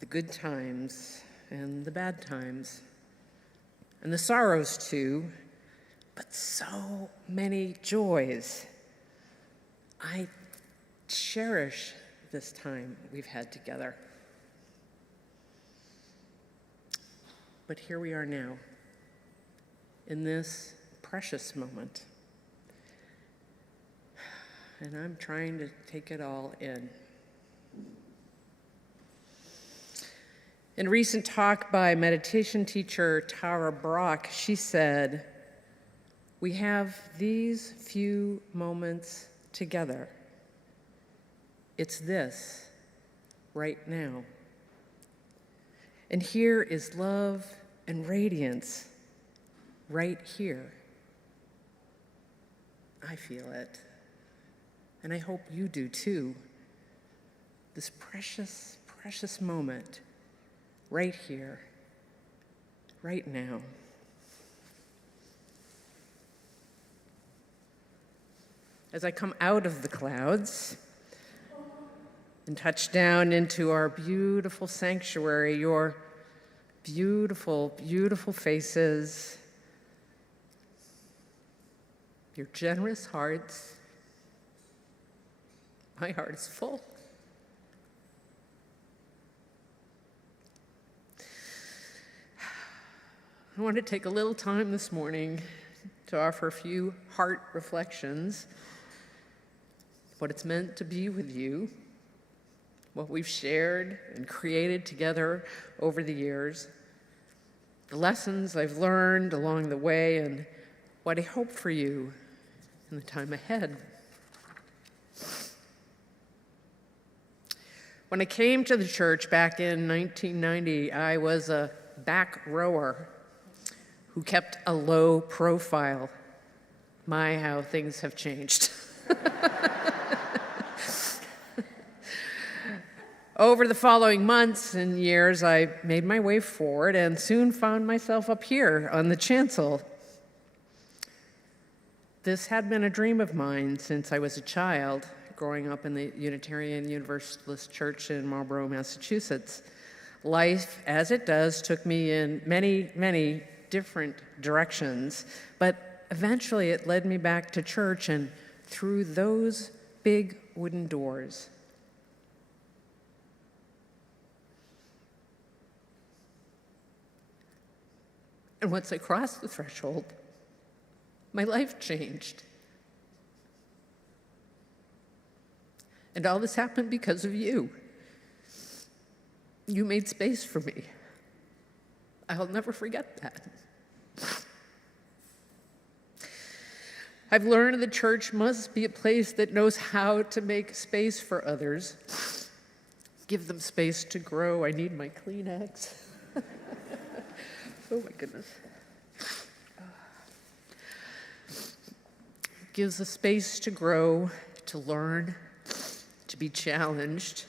the good times and the bad times, and the sorrows too, but so many joys. I cherish this time we've had together. But here we are now, in this precious moment. And I'm trying to take it all in. In a recent talk by meditation teacher Tara Brock, she said, "We have these few moments together. It's this, right now. And here is love and radiance, right here. I feel it, and I hope you do too. This precious, precious moment, right here, right now." As I come out of the clouds and touch down into our beautiful sanctuary, your beautiful, beautiful faces, your generous hearts, my heart is full. I want to take a little time this morning to offer a few heart reflections, what it's meant to be with you, what we've shared and created together over the years, the lessons I've learned along the way, and what I hope for you in the time ahead. When I came to the church back in 1990, I was a back rower who kept a low profile. My, how things have changed. Over the following months and years, I made my way forward and soon found myself up here on the chancel. This had been a dream of mine since I was a child, growing up in the Unitarian Universalist church in Marlborough, Massachusetts. Life, as it does, took me in many different directions, but eventually it led me back to church and through those big wooden doors. And once I crossed the threshold, my life changed. And all this happened because of you. You made space for me. I'll never forget that. I've learned the church must be a place that knows how to make space for others. Give them space to grow. I need my Kleenex. Oh my goodness. Gives a space to grow, to learn, to be challenged,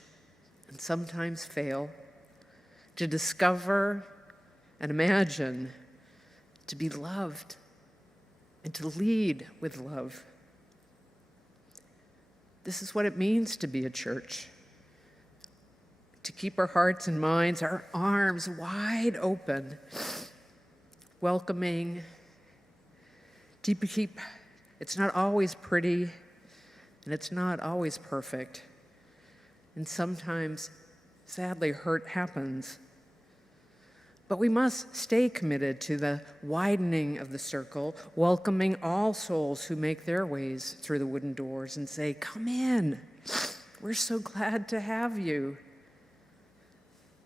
and sometimes fail, to discover and imagine, to be loved, and to lead with love. This is what it means to be a church. To keep our hearts and minds, our arms wide open, welcoming It's not always pretty, and it's not always perfect. And sometimes, sadly, hurt happens. But we must stay committed to the widening of the circle, welcoming all souls who make their ways through the wooden doors and say, "Come in. We're so glad to have you."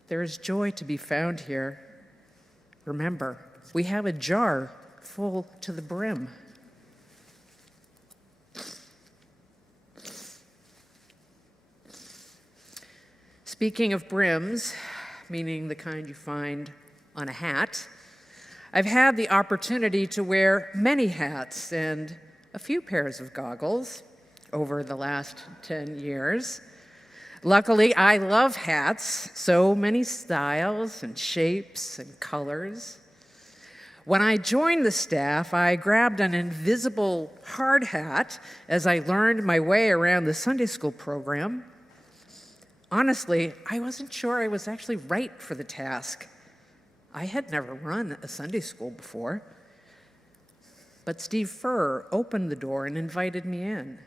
There is joy to be found here. Remember, we have a jar full to the brim. Speaking of brims, meaning the kind you find on a hat, I've had the opportunity to wear many hats and a few pairs of goggles over the last 10 years. Luckily, I love hats, so many styles and shapes and colors. When I joined the staff, I grabbed an invisible hard hat as I learned my way around the Sunday school program. Honestly, I wasn't sure I was actually right for the task. I had never run a Sunday school before. But Steve Furr opened the door and invited me in.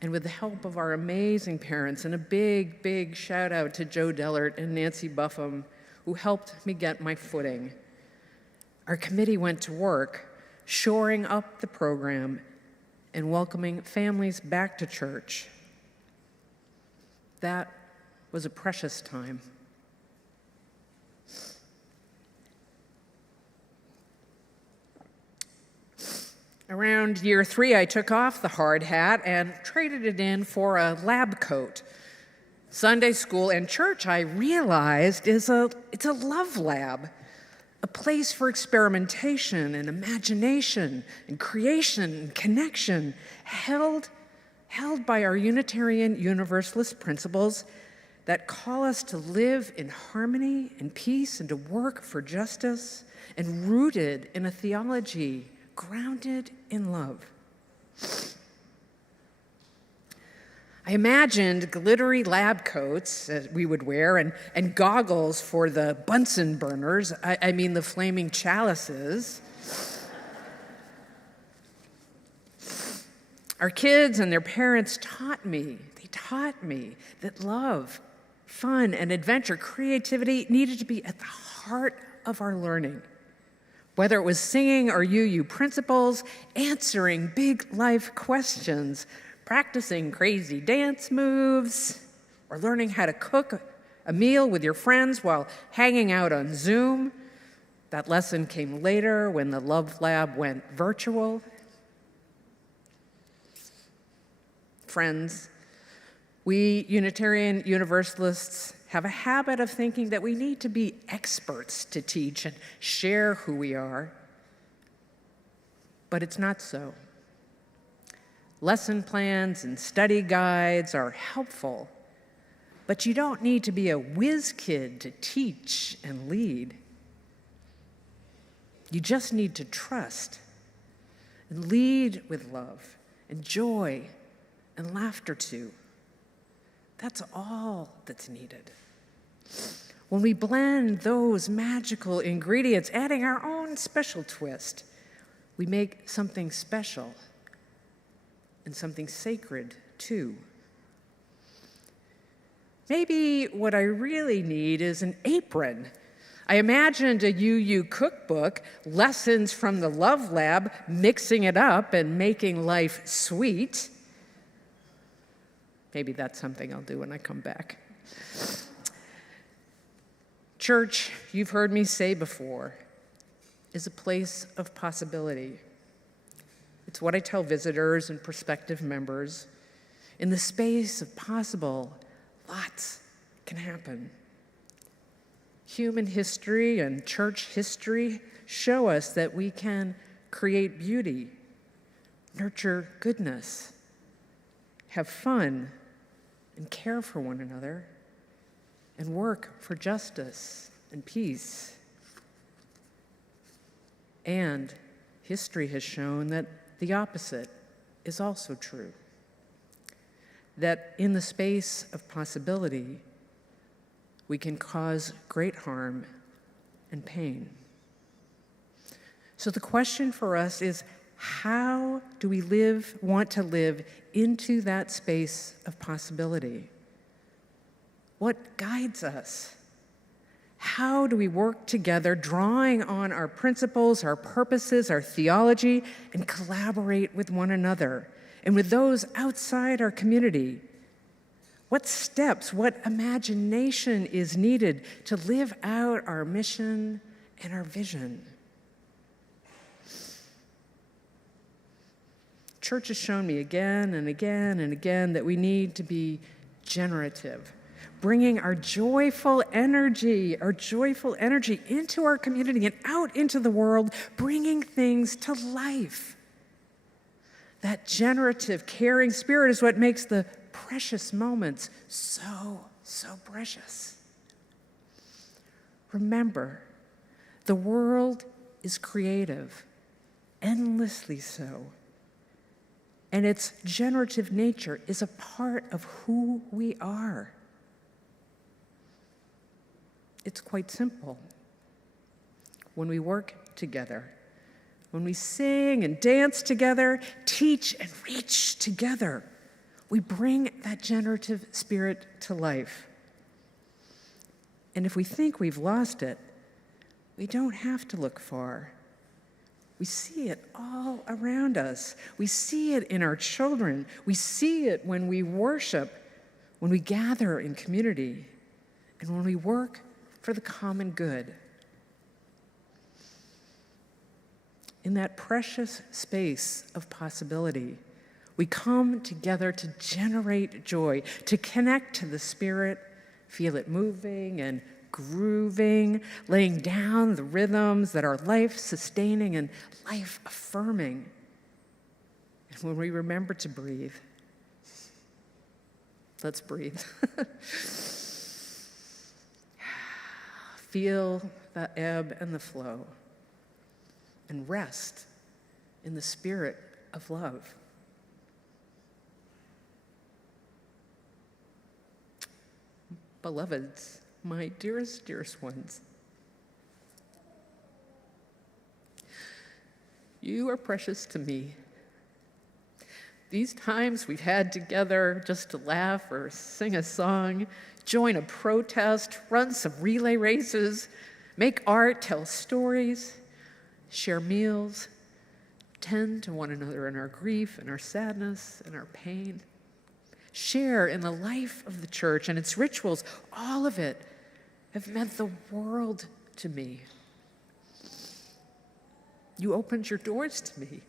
And with the help of our amazing parents, and a big, big shout out to Joe Dellert and Nancy Buffum, who helped me get my footing, our committee went to work, shoring up the program and welcoming families back to church. That was a precious time. Around year 3, I took off the hard hat and traded it in for a lab coat. Sunday school and church, I realized, it's a love lab, a place for experimentation and imagination and creation and connection, held by our Unitarian Universalist principles that call us to live in harmony and peace and to work for justice, and rooted in a theology grounded in love. I imagined glittery lab coats that we would wear and goggles for the Bunsen burners, I mean the flaming chalices. Our kids and their parents taught me that love, fun, and adventure, creativity needed to be at the heart of our learning. Whether it was singing our UU principles, answering big life questions, practicing crazy dance moves, or learning how to cook a meal with your friends while hanging out on Zoom. That lesson came later when the Love Lab went virtual. Friends, we Unitarian Universalists have a habit of thinking that we need to be experts to teach and share who we are. But it's not so. Lesson plans and study guides are helpful, but you don't need to be a whiz kid to teach and lead. You just need to trust and lead with love and joy and laughter too. That's all that's needed. When we blend those magical ingredients, adding our own special twist, we make something special and something sacred too. Maybe what I really need is an apron. I imagined a UU cookbook, lessons from the Love Lab, mixing it up and making life sweet. Maybe that's something I'll do when I come back. Church, you've heard me say before, is a place of possibility. It's what I tell visitors and prospective members. In the space of possible, lots can happen. Human history and church history show us that we can create beauty, nurture goodness, have fun, and care for one another, and work for justice and peace. And history has shown that the opposite is also true. That in the space of possibility, we can cause great harm and pain. So the question for us is, how do we want to live into that space of possibility? What guides us? How do we work together, drawing on our principles, our purposes, our theology, and collaborate with one another and with those outside our community? What steps, what imagination is needed to live out our mission and our vision? Church has shown me again and again and again that we need to be generative, bringing our joyful energy into our community and out into the world, bringing things to life. That generative, caring spirit is what makes the precious moments so precious. Remember, the world is creative, endlessly so. And its generative nature is a part of who we are. It's quite simple. When we work together, when we sing and dance together, teach and reach together, we bring that generative spirit to life. And if we think we've lost it, we don't have to look far. We see it all around us. We see it in our children. We see it when we worship, when we gather in community, and when we work for the common good. In that precious space of possibility, we come together to generate joy, to connect to the Spirit, feel it moving and grooving, laying down the rhythms that are life-sustaining and life-affirming. And when we remember to breathe, let's breathe. Feel the ebb and the flow, and rest in the spirit of love. Beloveds, my dearest, dearest ones, you are precious to me. These times we've had together just to laugh or sing a song, join a protest, run some relay races, make art, tell stories, share meals, tend to one another in our grief and our sadness and our pain, share in the life of the church and its rituals. All of it have meant the world to me. You opened your doors to me,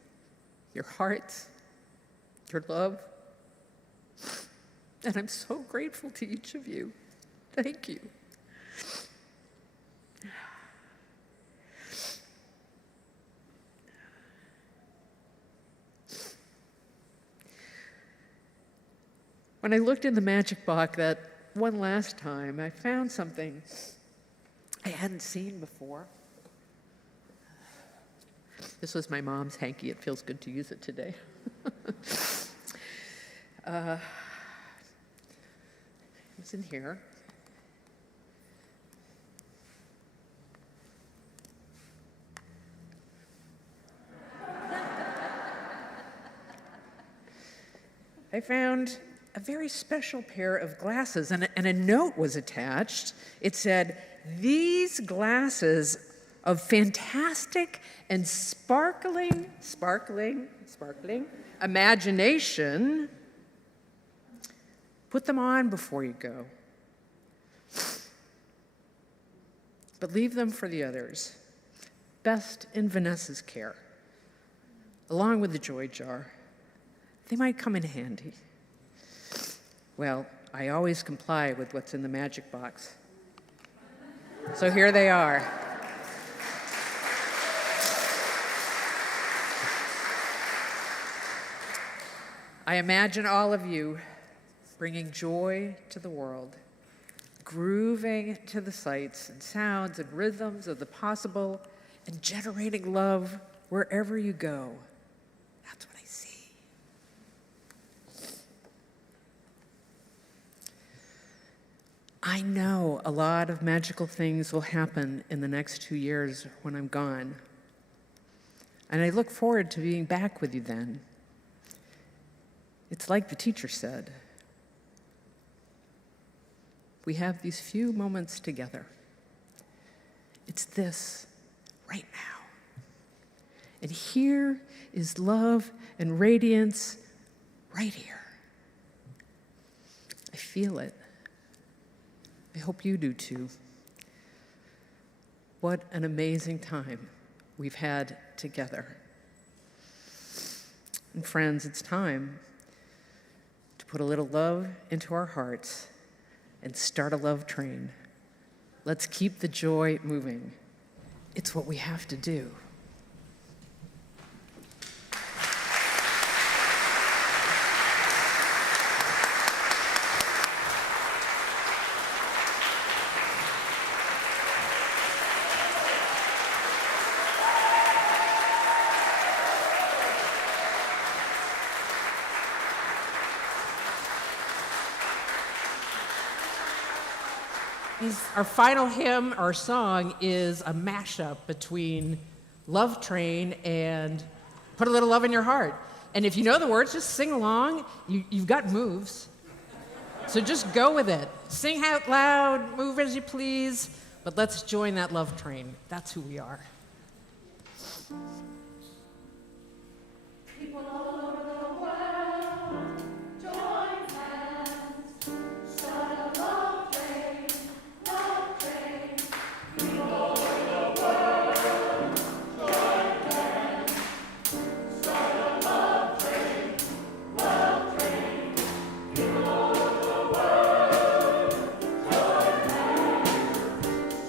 your hearts, your love, and I'm so grateful to each of you. Thank you. When I looked in the magic box that one last time, I found something I hadn't seen before. This was my mom's hanky. It feels good to use it today. It was in here. I found a very special pair of glasses, and a note was attached. It said, "These glasses of fantastic and sparkling imagination, put them on before you go. But leave them for the others, best in Vanessa's care, along with the joy jar. They might come in handy." Well, I always comply with what's in the magic box. So here they are. I imagine all of you bringing joy to the world, grooving to the sights and sounds and rhythms of the possible, and generating love wherever you go. That's what I see. I know a lot of magical things will happen in the next 2 years when I'm gone. And I look forward to being back with you then. It's like the teacher said. We have these few moments together. It's this right now. And here is love and radiance right here. I feel it. I hope you do too. What an amazing time we've had together. And friends, it's time to put a little love into our hearts and start a love train. Let's keep the joy moving. It's what we have to do. Our final hymn or song is a mashup between Love Train and Put a Little Love in Your Heart. And if you know the words, just sing along. You've got moves. So just go with it. Sing out loud, move as you please, but let's join that love train. That's who we are. People all over the world, join hands, start a love train, love train. People all over the world, join hands, start a love train, love train. People all over the world, join hands,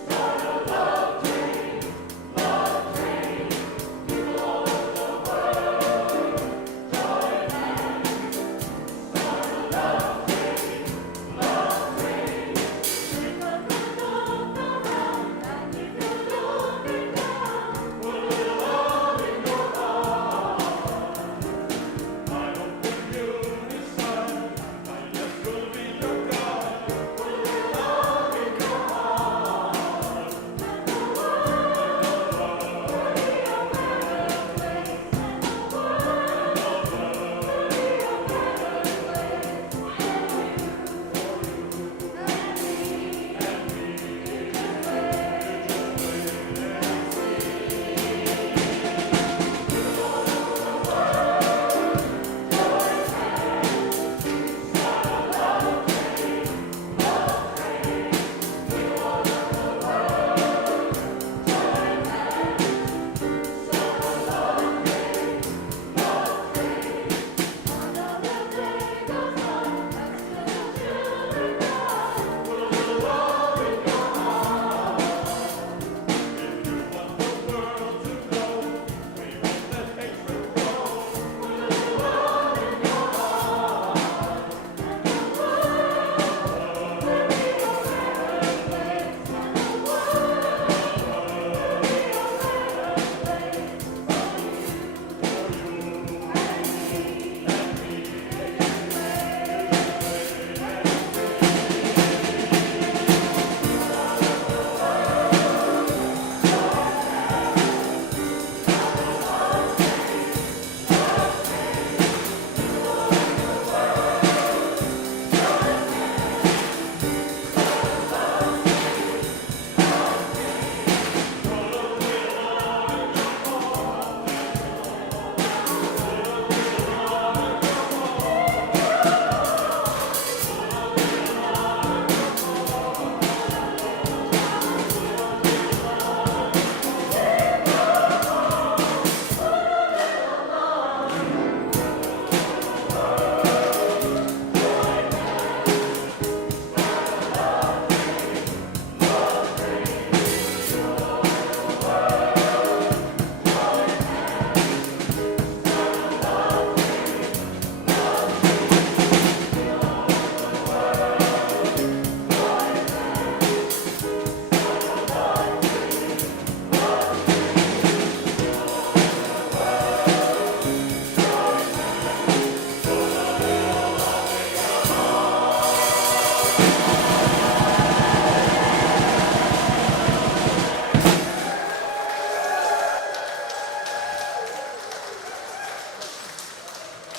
start a love train, love train. People all over the world.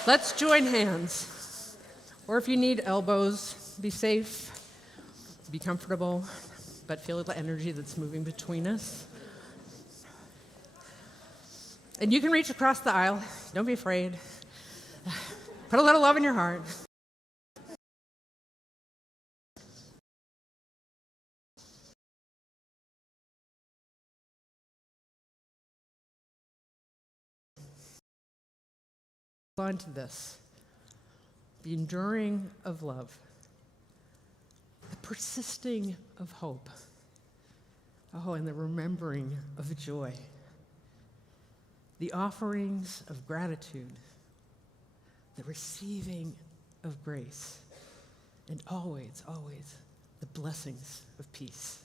Let's join hands. Or if you need elbows, be safe, be comfortable, but feel the energy that's moving between us. And you can reach across the aisle. Don't be afraid. Put a little love in your heart. On to this. The enduring of love. The persisting of hope. Oh, and the remembering of joy. The offerings of gratitude. The receiving of grace. And always, always, the blessings of peace.